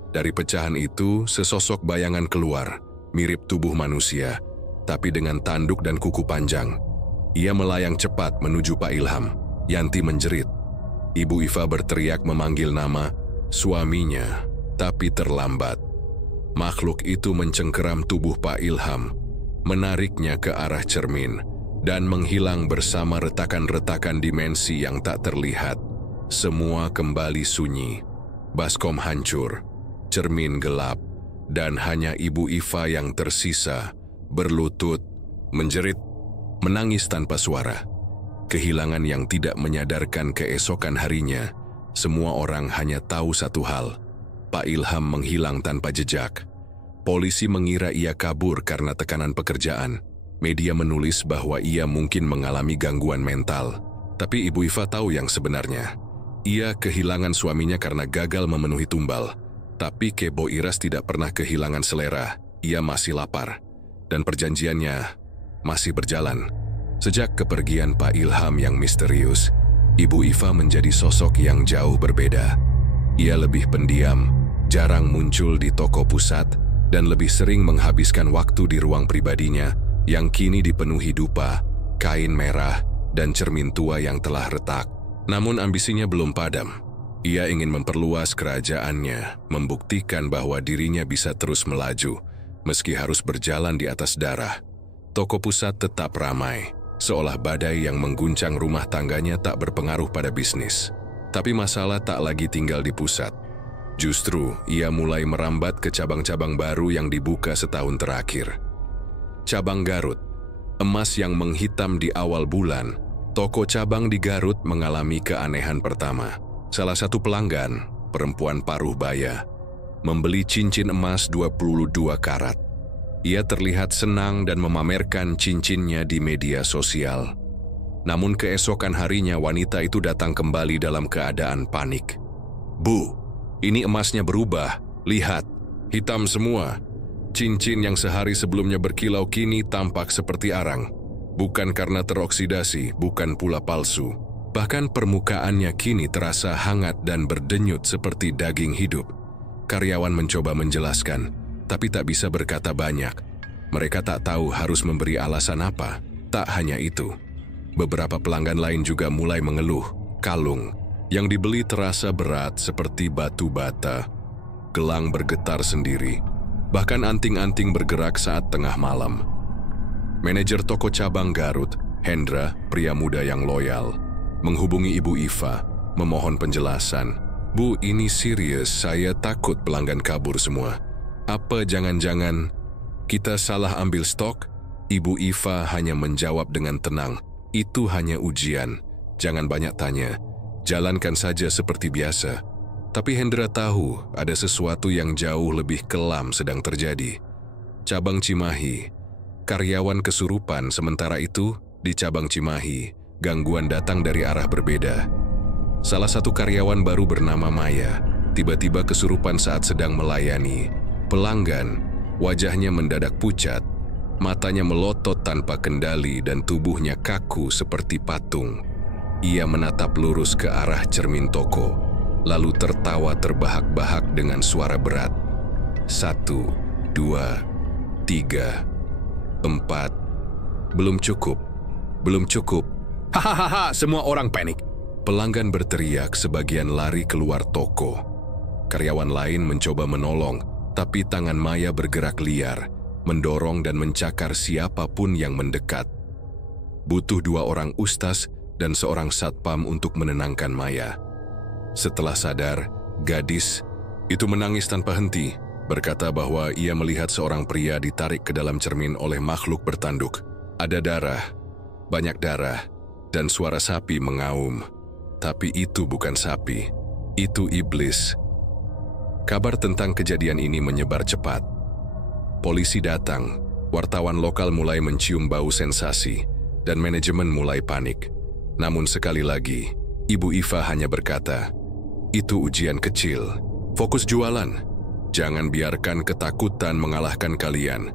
Dari pecahan itu, sesosok bayangan keluar, mirip tubuh manusia, tapi dengan tanduk dan kuku panjang. Ia melayang cepat menuju Pak Ilham. Yanti menjerit. Ibu Iva berteriak memanggil nama suaminya, tapi terlambat. Makhluk itu mencengkeram tubuh Pak Ilham, menariknya ke arah cermin, dan menghilang bersama retakan-retakan dimensi yang tak terlihat. Semua kembali sunyi. Baskom hancur, cermin gelap, dan hanya Ibu Iva yang tersisa, berlutut, menjerit, menangis tanpa suara. Kehilangan yang tidak menyadarkan keesokan harinya. Semua orang hanya tahu satu hal: Pak Ilham menghilang tanpa jejak. Polisi mengira ia kabur karena tekanan pekerjaan. Media menulis bahwa ia mungkin mengalami gangguan mental. Tapi Ibu Iva tahu yang sebenarnya. Ia kehilangan suaminya karena gagal memenuhi tumbal. Tapi Kebo Iras tidak pernah kehilangan selera. Ia masih lapar. Dan perjanjiannya masih berjalan. Sejak kepergian Pak Ilham yang misterius, Ibu Iva menjadi sosok yang jauh berbeda. Ia lebih pendiam, jarang muncul di toko pusat, dan lebih sering menghabiskan waktu di ruang pribadinya yang kini dipenuhi dupa, kain merah, dan cermin tua yang telah retak. Namun ambisinya belum padam. Ia ingin memperluas kerajaannya, membuktikan bahwa dirinya bisa terus melaju, meski harus berjalan di atas darah. Toko pusat tetap ramai, seolah badai yang mengguncang rumah tangganya tak berpengaruh pada bisnis. Tapi masalah tak lagi tinggal di pusat. Justru, ia mulai merambat ke cabang-cabang baru yang dibuka setahun terakhir. Cabang Garut, emas yang menghitam di awal bulan. Toko cabang di Garut mengalami keanehan pertama. Salah satu pelanggan, perempuan paruh baya, membeli cincin emas 22 karat. Ia terlihat senang dan memamerkan cincinnya di media sosial. Namun keesokan harinya wanita itu datang kembali dalam keadaan panik. "Bu, ini emasnya berubah. Lihat, hitam semua. Cincin yang sehari sebelumnya berkilau kini tampak seperti arang. Bukan karena teroksidasi, bukan pula palsu. Bahkan permukaannya kini terasa hangat dan berdenyut seperti daging hidup." Karyawan mencoba menjelaskan, tapi tak bisa berkata banyak. Mereka tak tahu harus memberi alasan apa. Tak hanya itu, beberapa pelanggan lain juga mulai mengeluh. Kalung yang dibeli terasa berat seperti batu bata. Gelang bergetar sendiri. Bahkan anting-anting bergerak saat tengah malam. Manajer toko cabang Garut, Hendra, pria muda yang loyal, menghubungi Ibu Iva, memohon penjelasan. "Bu, ini serius, saya takut pelanggan kabur semua. Apa jangan-jangan kita salah ambil stok?" Ibu Iva hanya menjawab dengan tenang, "Itu hanya ujian, jangan banyak tanya. Jalankan saja seperti biasa." Tapi Hendra tahu ada sesuatu yang jauh lebih kelam sedang terjadi. Cabang Cimahi, karyawan kesurupan. Sementara itu, di cabang Cimahi, gangguan datang dari arah berbeda. Salah satu karyawan baru bernama Maya, tiba-tiba kesurupan saat sedang melayani pelanggan. Wajahnya mendadak pucat, matanya melotot tanpa kendali dan tubuhnya kaku seperti patung. Ia menatap lurus ke arah cermin toko, lalu tertawa terbahak-bahak dengan suara berat. 1, 2, 3, 4. Belum cukup. Belum cukup. Hahaha, semua orang panik. Pelanggan berteriak, sebagian lari keluar toko. Karyawan lain mencoba menolong, tapi tangan Maya bergerak liar, mendorong dan mencakar siapapun yang mendekat. Butuh 2 orang ustaz dan seorang satpam untuk menenangkan Maya. Setelah sadar, gadis itu menangis tanpa henti, berkata bahwa ia melihat seorang pria ditarik ke dalam cermin oleh makhluk bertanduk. Ada darah, banyak darah, dan suara sapi mengaum. Tapi itu bukan sapi, itu iblis. Kabar tentang kejadian ini menyebar cepat. Polisi datang, wartawan lokal mulai mencium bau sensasi, dan manajemen mulai panik. Namun sekali lagi, Ibu Iva hanya berkata, "Itu ujian kecil, fokus jualan. Jangan biarkan ketakutan mengalahkan kalian."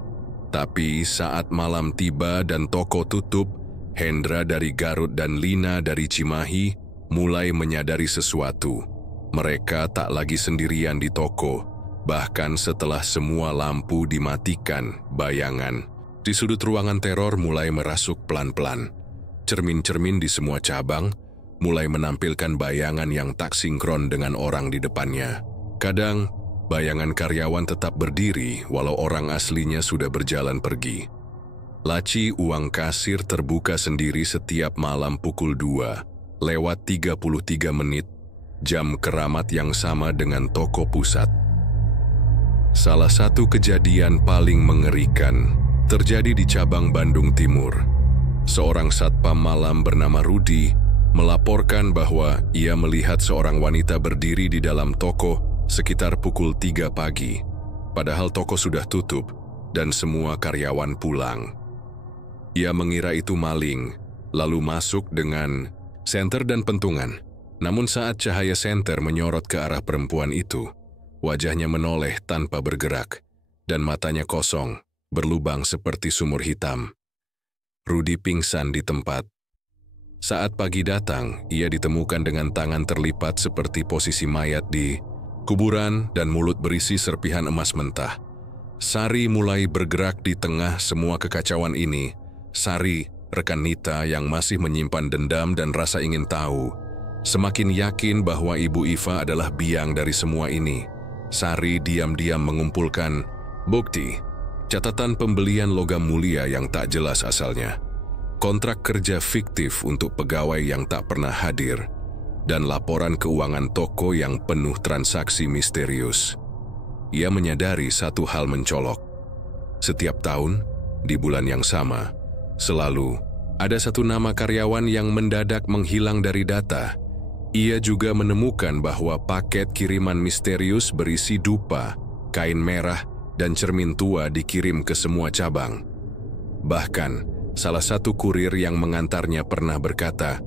Tapi saat malam tiba dan toko tutup, Hendra dari Garut dan Lina dari Cimahi mulai menyadari sesuatu. Mereka tak lagi sendirian di toko, bahkan setelah semua lampu dimatikan. Bayangan di sudut ruangan teror mulai merasuk pelan-pelan. Cermin-cermin di semua cabang mulai menampilkan bayangan yang tak sinkron dengan orang di depannya. Kadang, bayangan karyawan tetap berdiri walau orang aslinya sudah berjalan pergi. Laci uang kasir terbuka sendiri setiap malam pukul 2:33, jam keramat yang sama dengan toko pusat. Salah satu kejadian paling mengerikan terjadi di cabang Bandung Timur. Seorang satpam malam bernama Rudi melaporkan bahwa ia melihat seorang wanita berdiri di dalam toko sekitar pukul 3 pagi, padahal toko sudah tutup dan semua karyawan pulang. Ia mengira itu maling, lalu masuk dengan senter dan pentungan. Namun saat cahaya senter menyorot ke arah perempuan itu, wajahnya menoleh tanpa bergerak, dan matanya kosong, berlubang seperti sumur hitam. Rudi pingsan di tempat. Saat pagi datang, ia ditemukan dengan tangan terlipat seperti posisi mayat di kuburan dan mulut berisi serpihan emas mentah. Sari mulai bergerak di tengah semua kekacauan ini. Sari, rekan Nita yang masih menyimpan dendam dan rasa ingin tahu, semakin yakin bahwa Ibu Iva adalah biang dari semua ini. Sari diam-diam mengumpulkan bukti, catatan pembelian logam mulia yang tak jelas asalnya, kontrak kerja fiktif untuk pegawai yang tak pernah hadir, dan laporan keuangan toko yang penuh transaksi misterius. Ia menyadari satu hal mencolok. Setiap tahun, di bulan yang sama, selalu ada satu nama karyawan yang mendadak menghilang dari data. Ia juga menemukan bahwa paket kiriman misterius berisi dupa, kain merah, dan cermin tua dikirim ke semua cabang. Bahkan, salah satu kurir yang mengantarnya pernah berkata,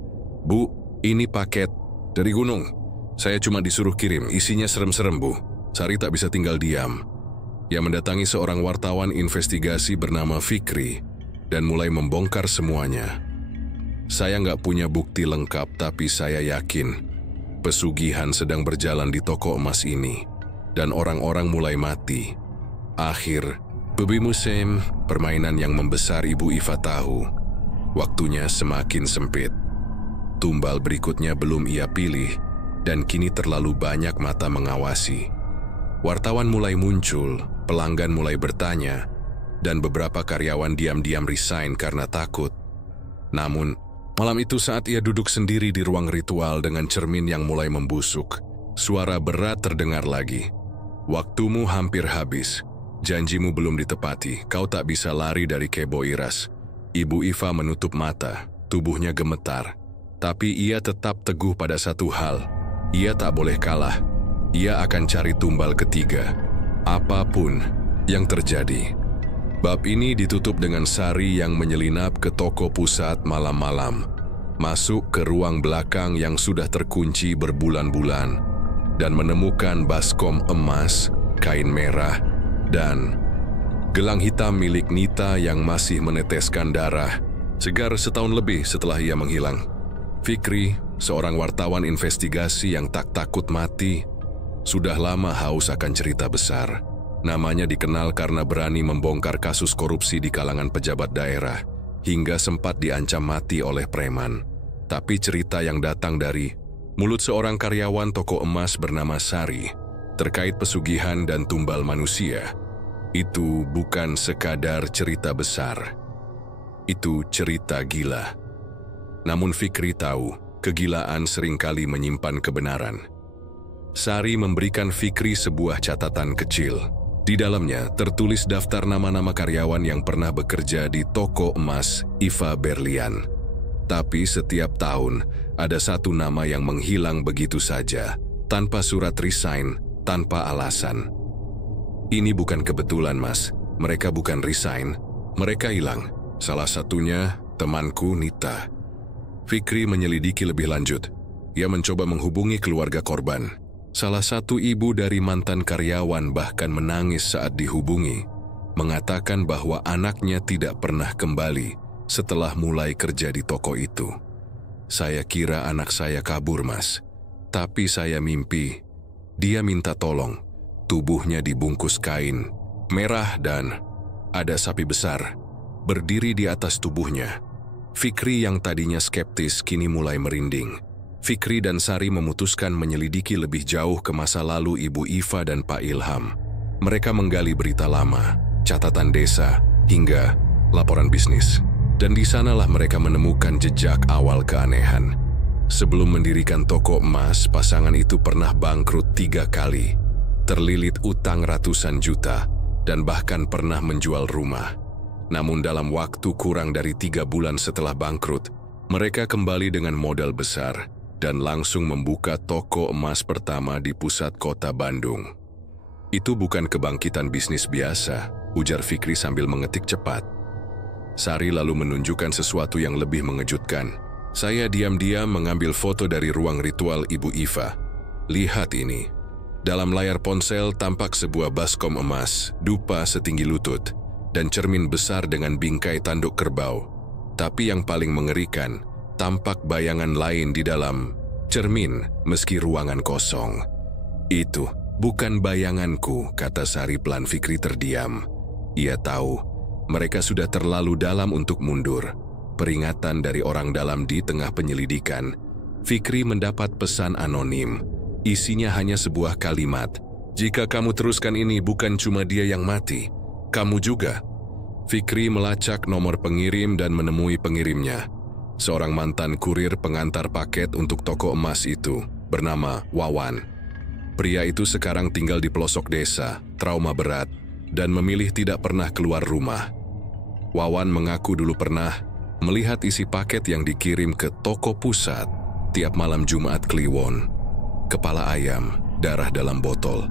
"Bu, ini paket dari gunung. Saya cuma disuruh kirim, isinya serem-serem, Bu." Sari tak bisa tinggal diam. Ia mendatangi seorang wartawan investigasi bernama Fikri dan mulai membongkar semuanya. "Saya nggak punya bukti lengkap, tapi saya yakin pesugihan sedang berjalan di toko emas ini, dan orang-orang mulai mati. Akhir, Baby musim permainan yang membesar Ibu Iva tahu. Waktunya semakin sempit. Tumbal berikutnya belum ia pilih, dan kini terlalu banyak mata mengawasi. Wartawan mulai muncul, pelanggan mulai bertanya, dan beberapa karyawan diam-diam resign karena takut. Namun, malam itu saat ia duduk sendiri di ruang ritual dengan cermin yang mulai membusuk, suara berat terdengar lagi. "Waktumu hampir habis. Janjimu belum ditepati, kau tak bisa lari dari Kebo Iras." Ibu Iva menutup mata, tubuhnya gemetar. Tapi ia tetap teguh pada satu hal. Ia tak boleh kalah. Ia akan cari tumbal ketiga, apapun yang terjadi. Bab ini ditutup dengan Sari yang menyelinap ke toko pusat malam-malam, masuk ke ruang belakang yang sudah terkunci berbulan-bulan, dan menemukan baskom emas, kain merah, dan gelang hitam milik Nita yang masih meneteskan darah, segar setahun lebih setelah ia menghilang. Fikri, seorang wartawan investigasi yang tak takut mati, sudah lama haus akan cerita besar. Namanya dikenal karena berani membongkar kasus korupsi di kalangan pejabat daerah, hingga sempat diancam mati oleh preman. Tapi cerita yang datang dari mulut seorang karyawan toko emas bernama Sari, terkait pesugihan dan tumbal manusia, itu bukan sekadar cerita besar. Itu cerita gila. Namun Fikri tahu, kegilaan seringkali menyimpan kebenaran. Sari memberikan Fikri sebuah catatan kecil. Di dalamnya tertulis daftar nama-nama karyawan yang pernah bekerja di toko emas Iva Berlian. Tapi setiap tahun ada satu nama yang menghilang begitu saja, tanpa surat resign, tanpa alasan. Ini bukan kebetulan, Mas. Mereka bukan resign, mereka hilang. Salah satunya temanku Nita. Fikri menyelidiki lebih lanjut. Ia mencoba menghubungi keluarga korban. Salah satu ibu dari mantan karyawan bahkan menangis saat dihubungi, mengatakan bahwa anaknya tidak pernah kembali setelah mulai kerja di toko itu. Saya kira anak saya kabur, Mas. Tapi saya mimpi. Dia minta tolong. Tubuhnya dibungkus kain merah dan ada sapi besar berdiri di atas tubuhnya. Fikri yang tadinya skeptis kini mulai merinding. Fikri dan Sari memutuskan menyelidiki lebih jauh ke masa lalu Ibu Iva dan Pak Ilham. Mereka menggali berita lama, catatan desa, hingga laporan bisnis. Dan di sanalah mereka menemukan jejak awal keanehan. Sebelum mendirikan toko emas, pasangan itu pernah bangkrut 3 kali, terlilit utang ratusan juta, dan bahkan pernah menjual rumah. Namun dalam waktu kurang dari 3 bulan setelah bangkrut, mereka kembali dengan modal besar dan langsung membuka toko emas pertama di pusat kota Bandung. Itu bukan kebangkitan bisnis biasa, ujar Fikri sambil mengetik cepat. Sari lalu menunjukkan sesuatu yang lebih mengejutkan. Saya diam-diam mengambil foto dari ruang ritual Ibu Iva. Lihat ini. Dalam layar ponsel tampak sebuah baskom emas, dupa setinggi lutut, dan cermin besar dengan bingkai tanduk kerbau. Tapi yang paling mengerikan, tampak bayangan lain di dalam cermin meski ruangan kosong. Itu bukan bayanganku, kata Sari pelan. Fikri terdiam. Ia tahu mereka sudah terlalu dalam untuk mundur. Peringatan dari orang dalam. Di tengah penyelidikan, Fikri mendapat pesan anonim. Isinya hanya sebuah kalimat. Jika kamu teruskan ini, bukan cuma dia yang mati, kamu juga. Fikri melacak nomor pengirim dan menemui pengirimnya. Seorang mantan kurir pengantar paket untuk toko emas itu, bernama Wawan. Pria itu sekarang tinggal di pelosok desa, trauma berat, dan memilih tidak pernah keluar rumah. Wawan mengaku dulu pernah melihat isi paket yang dikirim ke toko pusat tiap malam Jumat Kliwon. Kepala ayam, darah dalam botol,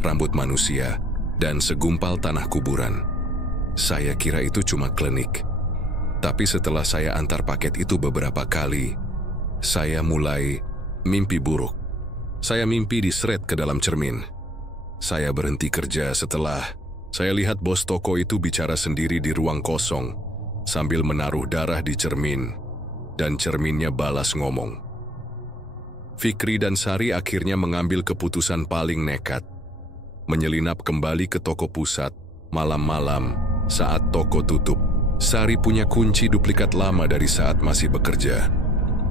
rambut manusia, dan segumpal tanah kuburan. Saya kira itu cuma klinik. Tapi setelah saya antar paket itu beberapa kali, saya mulai mimpi buruk. Saya mimpi diseret ke dalam cermin. Saya berhenti kerja setelah saya lihat bos toko itu bicara sendiri di ruang kosong sambil menaruh darah di cermin, dan cerminnya balas ngomong. Fikri dan Sari akhirnya mengambil keputusan paling nekat, menyelinap kembali ke toko pusat malam-malam saat toko tutup. Sari punya kunci duplikat lama dari saat masih bekerja.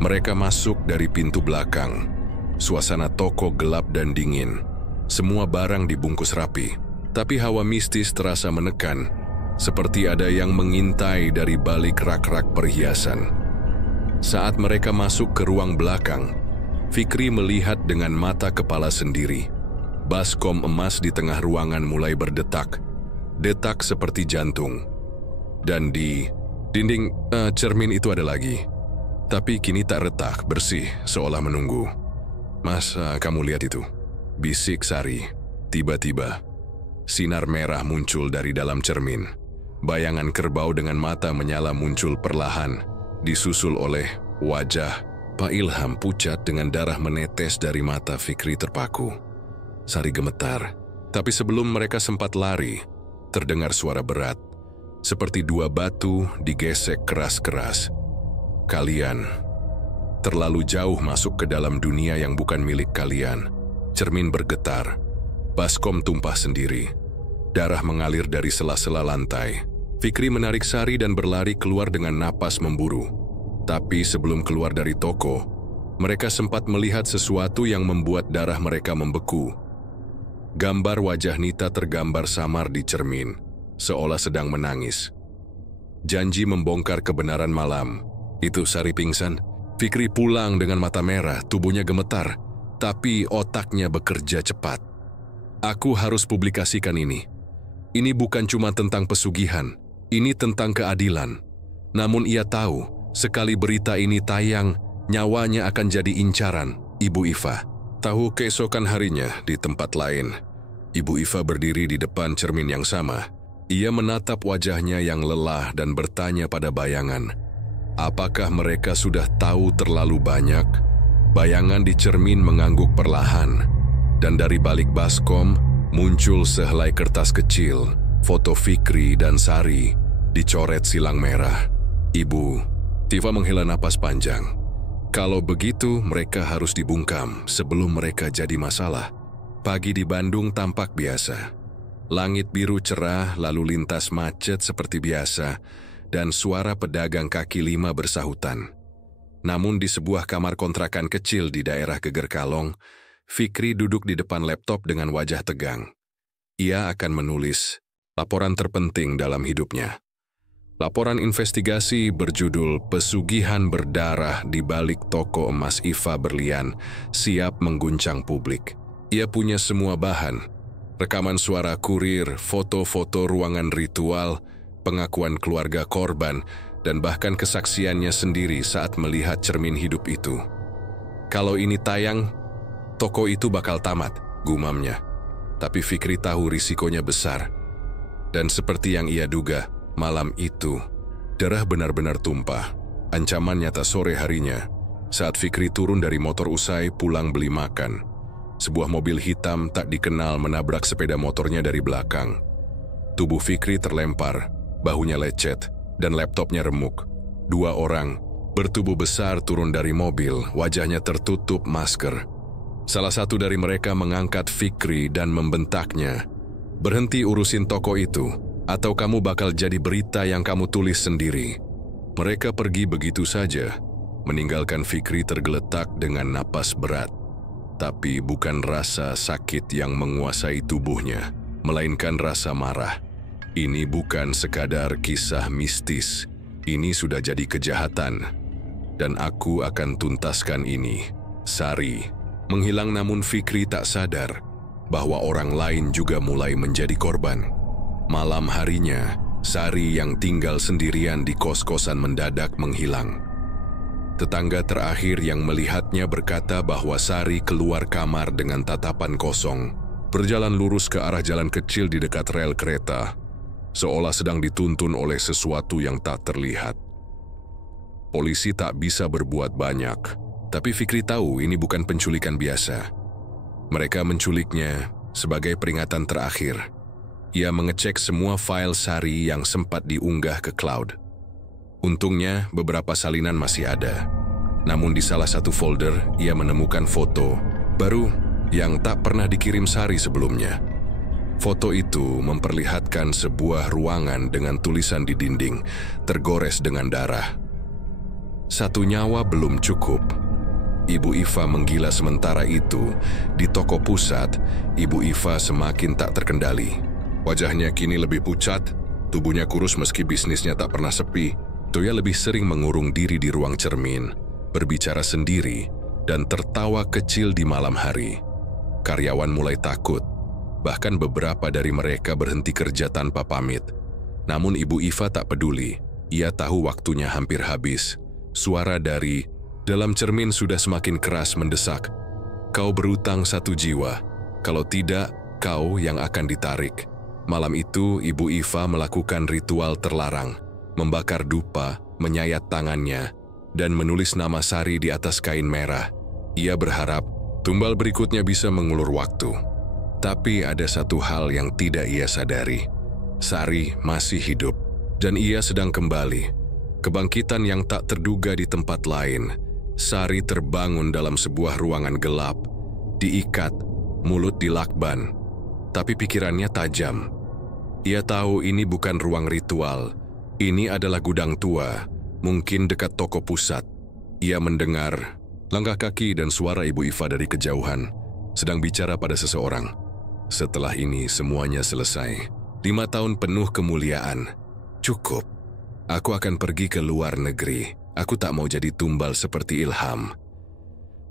Mereka masuk dari pintu belakang. Suasana toko gelap dan dingin. Semua barang dibungkus rapi. Tapi hawa mistis terasa menekan, seperti ada yang mengintai dari balik rak-rak perhiasan. Saat mereka masuk ke ruang belakang, Fikri melihat dengan mata kepala sendiri. Baskom emas di tengah ruangan mulai berdetak. Detak seperti jantung. Dan di dinding cermin itu ada lagi. Tapi kini tak retak, bersih, seolah menunggu. Mas, kamu lihat itu? Bisik Sari. Tiba-tiba, sinar merah muncul dari dalam cermin. Bayangan kerbau dengan mata menyala muncul perlahan, disusul oleh wajah Pak Ilham pucat dengan darah menetes dari mata. Fikri terpaku. Sari gemetar. Tapi sebelum mereka sempat lari, terdengar suara berat. Seperti 2 batu digesek keras-keras. Kalian terlalu jauh masuk ke dalam dunia yang bukan milik kalian. Cermin bergetar. Baskom tumpah sendiri. Darah mengalir dari sela-sela lantai. Fikri menarik Sari dan berlari keluar dengan napas memburu. Tapi sebelum keluar dari toko, mereka sempat melihat sesuatu yang membuat darah mereka membeku. Gambar wajah Nita tergambar samar di cermin, seolah sedang menangis. Janji membongkar kebenaran malam. Itu Sari pingsan. Fikri pulang dengan mata merah, tubuhnya gemetar, tapi otaknya bekerja cepat. Aku harus publikasikan ini. Ini bukan cuma tentang pesugihan, ini tentang keadilan. Namun ia tahu, sekali berita ini tayang, nyawanya akan jadi incaran. Ibu Iva tahu keesokan harinya di tempat lain. Ibu Iva berdiri di depan cermin yang sama. Ia menatap wajahnya yang lelah dan bertanya pada bayangan. Apakah mereka sudah tahu terlalu banyak? Bayangan di cermin mengangguk perlahan. Dan dari balik baskom, muncul sehelai kertas kecil, foto Fikri dan Sari, dicoret silang merah. Ibu Tiva menghela napas panjang. Kalau begitu, mereka harus dibungkam sebelum mereka jadi masalah. Pagi di Bandung tampak biasa. Langit biru cerah, lalu lintas macet seperti biasa, dan suara pedagang kaki lima bersahutan. Namun di sebuah kamar kontrakan kecil di daerah Geger Kalong, Fikri duduk di depan laptop dengan wajah tegang. Ia akan menulis laporan terpenting dalam hidupnya. Laporan investigasi berjudul Pesugihan Berdarah di Balik Toko Emas Iva Berlian siap mengguncang publik. Ia punya semua bahan. Rekaman suara kurir, foto-foto ruangan ritual, pengakuan keluarga korban, dan bahkan kesaksiannya sendiri saat melihat cermin hidup itu. Kalau ini tayang, toko itu bakal tamat, gumamnya. Tapi Fikri tahu risikonya besar. Dan seperti yang ia duga, malam itu, darah benar-benar tumpah. Ancaman nyata sore harinya, saat Fikri turun dari motor usai pulang beli makan. Sebuah mobil hitam tak dikenal menabrak sepeda motornya dari belakang. Tubuh Fikri terlempar, bahunya lecet, dan laptopnya remuk. Dua orang, bertubuh besar turun dari mobil, wajahnya tertutup masker. Salah satu dari mereka mengangkat Fikri dan membentaknya. Berhenti urusin toko itu, atau kamu bakal jadi berita yang kamu tulis sendiri. Mereka pergi begitu saja, meninggalkan Fikri tergeletak dengan napas berat. Tapi bukan rasa sakit yang menguasai tubuhnya, melainkan rasa marah. Ini bukan sekadar kisah mistis, ini sudah jadi kejahatan. Dan aku akan tuntaskan ini. Sari menghilang, namun Fikri tak sadar bahwa orang lain juga mulai menjadi korban. Malam harinya, Sari yang tinggal sendirian di kos-kosan mendadak menghilang. Tetangga terakhir yang melihatnya berkata bahwa Sari keluar kamar dengan tatapan kosong, berjalan lurus ke arah jalan kecil di dekat rel kereta, seolah sedang dituntun oleh sesuatu yang tak terlihat. Polisi tak bisa berbuat banyak, tapi Fikri tahu ini bukan penculikan biasa. Mereka menculiknya sebagai peringatan terakhir. Ia mengecek semua file Sari yang sempat diunggah ke cloud. Untungnya, beberapa salinan masih ada. Namun di salah satu folder, ia menemukan foto baru yang tak pernah dikirim Sari sebelumnya. Foto itu memperlihatkan sebuah ruangan dengan tulisan di dinding, tergores dengan darah. Satu nyawa belum cukup. Ibu Iva menggila. Sementara itu, di toko pusat, Ibu Iva semakin tak terkendali. Wajahnya kini lebih pucat, tubuhnya kurus meski bisnisnya tak pernah sepi. Toya lebih sering mengurung diri di ruang cermin, berbicara sendiri, dan tertawa kecil di malam hari. Karyawan mulai takut, bahkan beberapa dari mereka berhenti kerja tanpa pamit. Namun Ibu Iva tak peduli, ia tahu waktunya hampir habis. Suara dari dalam cermin sudah semakin keras mendesak. Kau berutang 1 jiwa, kalau tidak, kau yang akan ditarik. Malam itu, Ibu Iva melakukan ritual terlarang. Membakar dupa, menyayat tangannya, dan menulis nama Sari di atas kain merah. Ia berharap tumbal berikutnya bisa mengulur waktu. Tapi ada satu hal yang tidak ia sadari. Sari masih hidup, dan ia sedang kembali. Kebangkitan yang tak terduga di tempat lain. Sari terbangun dalam sebuah ruangan gelap, diikat, mulut dilakban. Tapi pikirannya tajam. Ia tahu ini bukan ruang ritual. Ini adalah gudang tua, mungkin dekat toko pusat. Ia mendengar langkah kaki dan suara Ibu Iva dari kejauhan, sedang bicara pada seseorang. Setelah ini semuanya selesai. 5 tahun penuh kemuliaan. Cukup. Aku akan pergi ke luar negeri. Aku tak mau jadi tumbal seperti Ilham.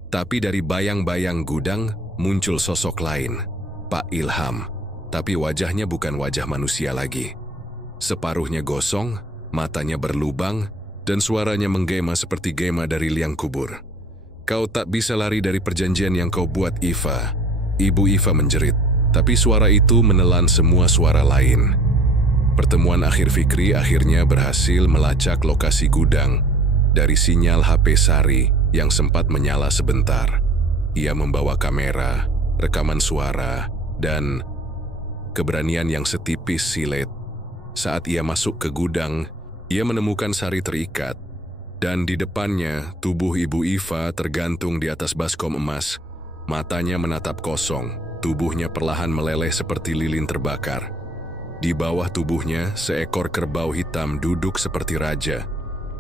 Tapi dari bayang-bayang gudang muncul sosok lain, Pak Ilham. tapi wajahnya bukan wajah manusia lagi. Separuhnya gosong, matanya berlubang, dan suaranya menggema seperti gema dari liang kubur. "Kau tak bisa lari dari perjanjian yang kau buat, Iva." Ibu Iva menjerit, tapi suara itu menelan semua suara lain. Pertemuan akhir Fikri akhirnya berhasil melacak lokasi gudang dari sinyal HP Sari yang sempat menyala sebentar. Ia membawa kamera, rekaman suara, dan keberanian yang setipis silet. Saat ia masuk ke gudang, ia menemukan Sari terikat, dan di depannya tubuh Ibu Iva tergantung di atas baskom emas. Matanya menatap kosong, tubuhnya perlahan meleleh seperti lilin terbakar. Di bawah tubuhnya, seekor kerbau hitam duduk seperti raja.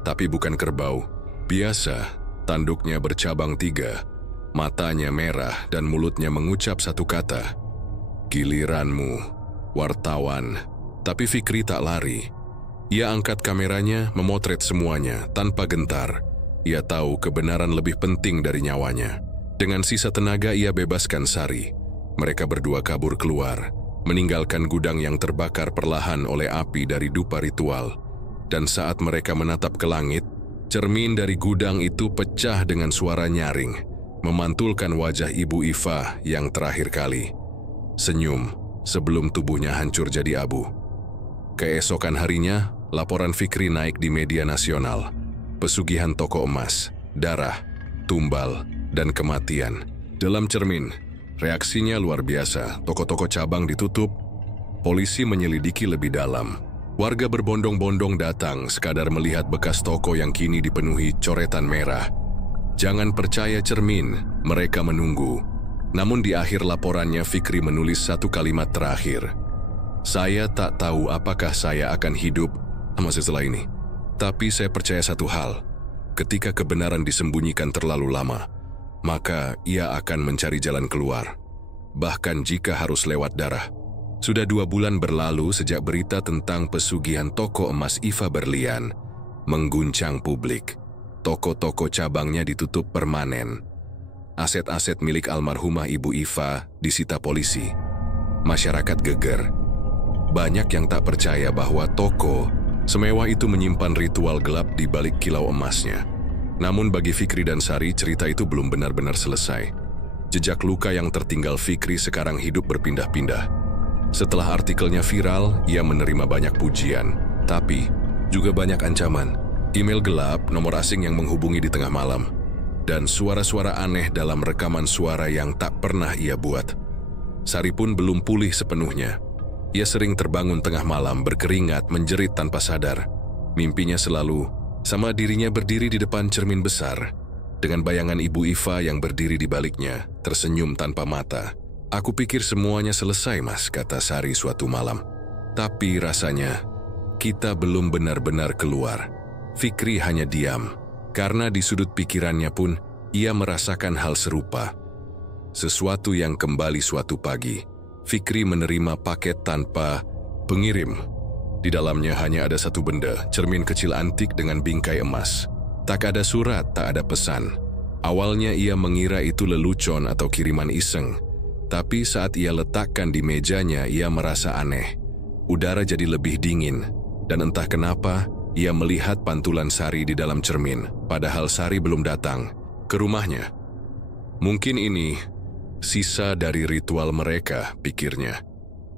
Tapi bukan kerbau biasa, tanduknya bercabang 3, matanya merah dan mulutnya mengucap satu kata, "Giliranmu, wartawan." Tapi Fikri tak lari. Ia angkat kameranya, memotret semuanya tanpa gentar. Ia tahu kebenaran lebih penting dari nyawanya. Dengan sisa tenaga ia bebaskan Sari. Mereka berdua kabur keluar, meninggalkan gudang yang terbakar perlahan oleh api dari dupa ritual. Dan saat mereka menatap ke langit, cermin dari gudang itu pecah dengan suara nyaring, memantulkan wajah Ibu Iva yang terakhir kali. Senyum sebelum tubuhnya hancur jadi abu. Keesokan harinya, laporan Fikri naik di media nasional. Pesugihan toko emas, darah, tumbal, dan kematian. Dalam cermin, reaksinya luar biasa. Toko-toko cabang ditutup, polisi menyelidiki lebih dalam. Warga berbondong-bondong datang sekadar melihat bekas toko yang kini dipenuhi coretan merah. Jangan percaya cermin, mereka menunggu. Namun di akhir laporannya Fikri menulis satu kalimat terakhir. "Saya tak tahu apakah saya akan hidup setelah ini. Tapi saya percaya satu hal, ketika kebenaran disembunyikan terlalu lama, maka ia akan mencari jalan keluar. Bahkan jika harus lewat darah." Sudah 2 bulan berlalu sejak berita tentang pesugihan toko emas Iva Berlian mengguncang publik. Toko-toko cabangnya ditutup permanen. Aset-aset milik almarhumah Ibu Iva disita polisi. Masyarakat geger. Banyak yang tak percaya bahwa toko semewah itu menyimpan ritual gelap di balik kilau emasnya. Namun bagi Fikri dan Sari, cerita itu belum benar-benar selesai. Jejak luka yang tertinggal Fikri sekarang hidup berpindah-pindah. Setelah artikelnya viral, ia menerima banyak pujian, tapi juga banyak ancaman. Email gelap, nomor asing yang menghubungi di tengah malam, dan suara-suara aneh dalam rekaman suara yang tak pernah ia buat. Sari pun belum pulih sepenuhnya. Ia sering terbangun tengah malam, berkeringat, menjerit tanpa sadar. Mimpinya selalu sama dirinya berdiri di depan cermin besar, dengan bayangan Ibu Iva yang berdiri di baliknya, tersenyum tanpa mata. "Aku pikir semuanya selesai, Mas," kata Sari suatu malam. Tapi rasanya, kita belum benar-benar keluar. Fikri hanya diam, karena di sudut pikirannya pun, ia merasakan hal serupa. Sesuatu yang kembali suatu pagi. Fikri menerima paket tanpa pengirim. Di dalamnya hanya ada satu benda, cermin kecil antik dengan bingkai emas. Tak ada surat, tak ada pesan. Awalnya ia mengira itu lelucon atau kiriman iseng. Tapi saat ia letakkan di mejanya, ia merasa aneh. Udara jadi lebih dingin, dan entah kenapa, ia melihat pantulan Sari di dalam cermin, padahal Sari belum datang ke rumahnya. Mungkin ini sisa dari ritual mereka, pikirnya.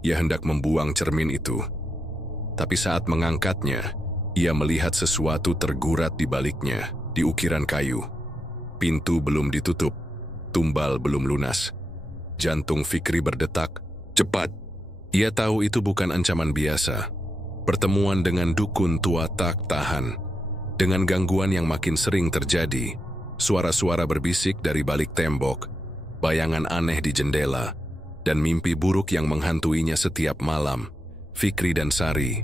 Ia hendak membuang cermin itu. Tapi saat mengangkatnya, ia melihat sesuatu tergurat di baliknya, di ukiran kayu. Pintu belum ditutup, tumbal belum lunas. Jantung Fikri berdetak cepat. Ia tahu itu bukan ancaman biasa. Pertemuan dengan dukun tua tak tahan. Dengan gangguan yang makin sering terjadi, suara-suara berbisik dari balik tembok, bayangan aneh di jendela, dan mimpi buruk yang menghantuinya setiap malam. Fikri dan Sari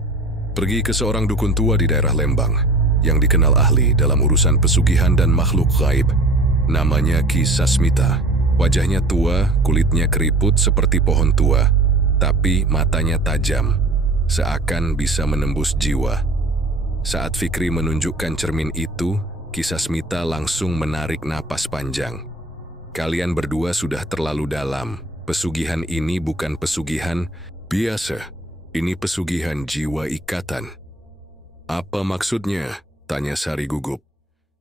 pergi ke seorang dukun tua di daerah Lembang, yang dikenal ahli dalam urusan pesugihan dan makhluk gaib. Namanya Ki Sasmita. Wajahnya tua, kulitnya keriput seperti pohon tua, tapi matanya tajam, seakan bisa menembus jiwa. Saat Fikri menunjukkan cermin itu, Ki Sasmita langsung menarik napas panjang. "Kalian berdua sudah terlalu dalam. Pesugihan ini bukan pesugihan, Biasa, ini pesugihan jiwa ikatan. Apa maksudnya? Tanya Sari gugup.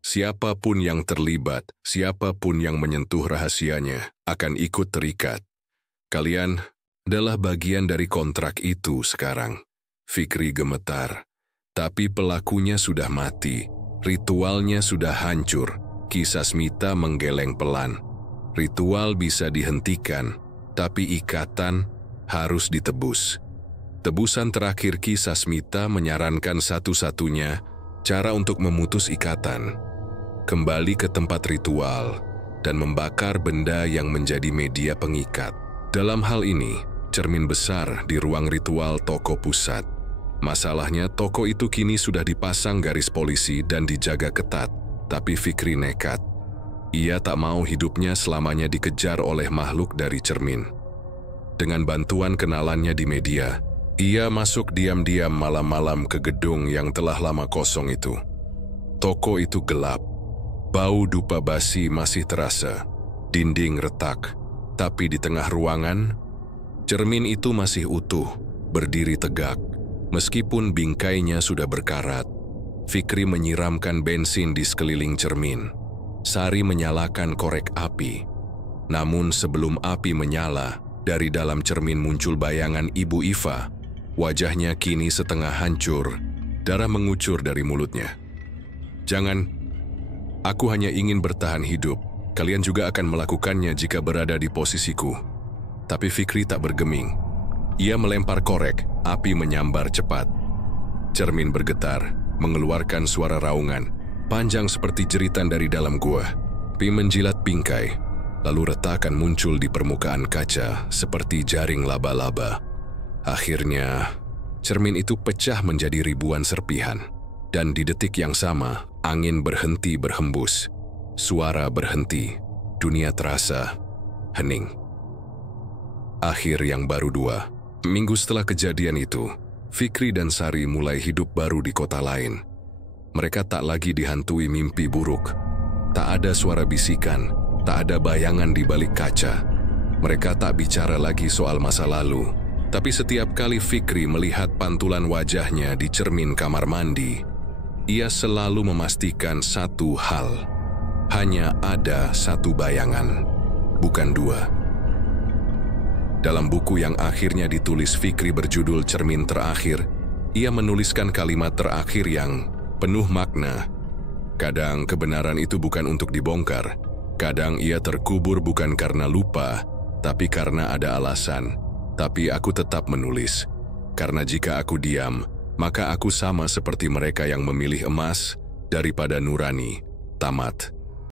Siapapun yang terlibat, siapapun yang menyentuh rahasianya, akan ikut terikat. Kalian adalah bagian dari kontrak itu sekarang. Fikri gemetar. Tapi pelakunya sudah mati, ritualnya sudah hancur, kisah Smita menggeleng pelan. Ritual bisa dihentikan, tapi ikatan harus ditebus. Tebusan terakhir kisah Smita menyarankan satu-satunya cara untuk memutus ikatan. Kembali ke tempat ritual dan membakar benda yang menjadi media pengikat. Dalam hal ini, cermin besar di ruang ritual toko pusat. Masalahnya toko itu kini sudah dipasang garis polisi dan dijaga ketat, tapi Fikri nekat. Ia tak mau hidupnya selamanya dikejar oleh makhluk dari cermin. Dengan bantuan kenalannya di media, ia masuk diam-diam malam-malam ke gedung yang telah lama kosong itu. Toko itu gelap, bau dupa basi masih terasa, dinding retak, tapi di tengah ruangan, cermin itu masih utuh, berdiri tegak. Meskipun bingkainya sudah berkarat, Fikri menyiramkan bensin di sekeliling cermin. Sari menyalakan korek api. Namun sebelum api menyala, dari dalam cermin muncul bayangan Ibu Iva. Wajahnya kini setengah hancur, darah mengucur dari mulutnya. Jangan, aku hanya ingin bertahan hidup. Kalian juga akan melakukannya jika berada di posisiku. Tapi Fikri tak bergeming. Ia melempar korek, api menyambar cepat. Cermin bergetar, mengeluarkan suara raungan, panjang seperti jeritan dari dalam gua. Api menjilat bingkai, lalu retakan muncul di permukaan kaca seperti jaring laba-laba. Akhirnya, cermin itu pecah menjadi ribuan serpihan. Dan di detik yang sama, angin berhenti berhembus. Suara berhenti, dunia terasa hening. Akhir yang baru 2 minggu setelah kejadian itu, Fikri dan Sari mulai hidup baru di kota lain. Mereka tak lagi dihantui mimpi buruk. Tak ada suara bisikan, tak ada bayangan di balik kaca. Mereka tak bicara lagi soal masa lalu. Tapi setiap kali Fikri melihat pantulan wajahnya di cermin kamar mandi, ia selalu memastikan satu hal. Hanya ada satu bayangan, bukan 2. Dalam buku yang akhirnya ditulis Fikri berjudul Cermin Terakhir, ia menuliskan kalimat terakhir yang penuh makna. Kadang kebenaran itu bukan untuk dibongkar. Kadang ia terkubur bukan karena lupa, tapi karena ada alasan. Tapi aku tetap menulis, karena jika aku diam, maka aku sama seperti mereka yang memilih emas daripada nurani. Tamat.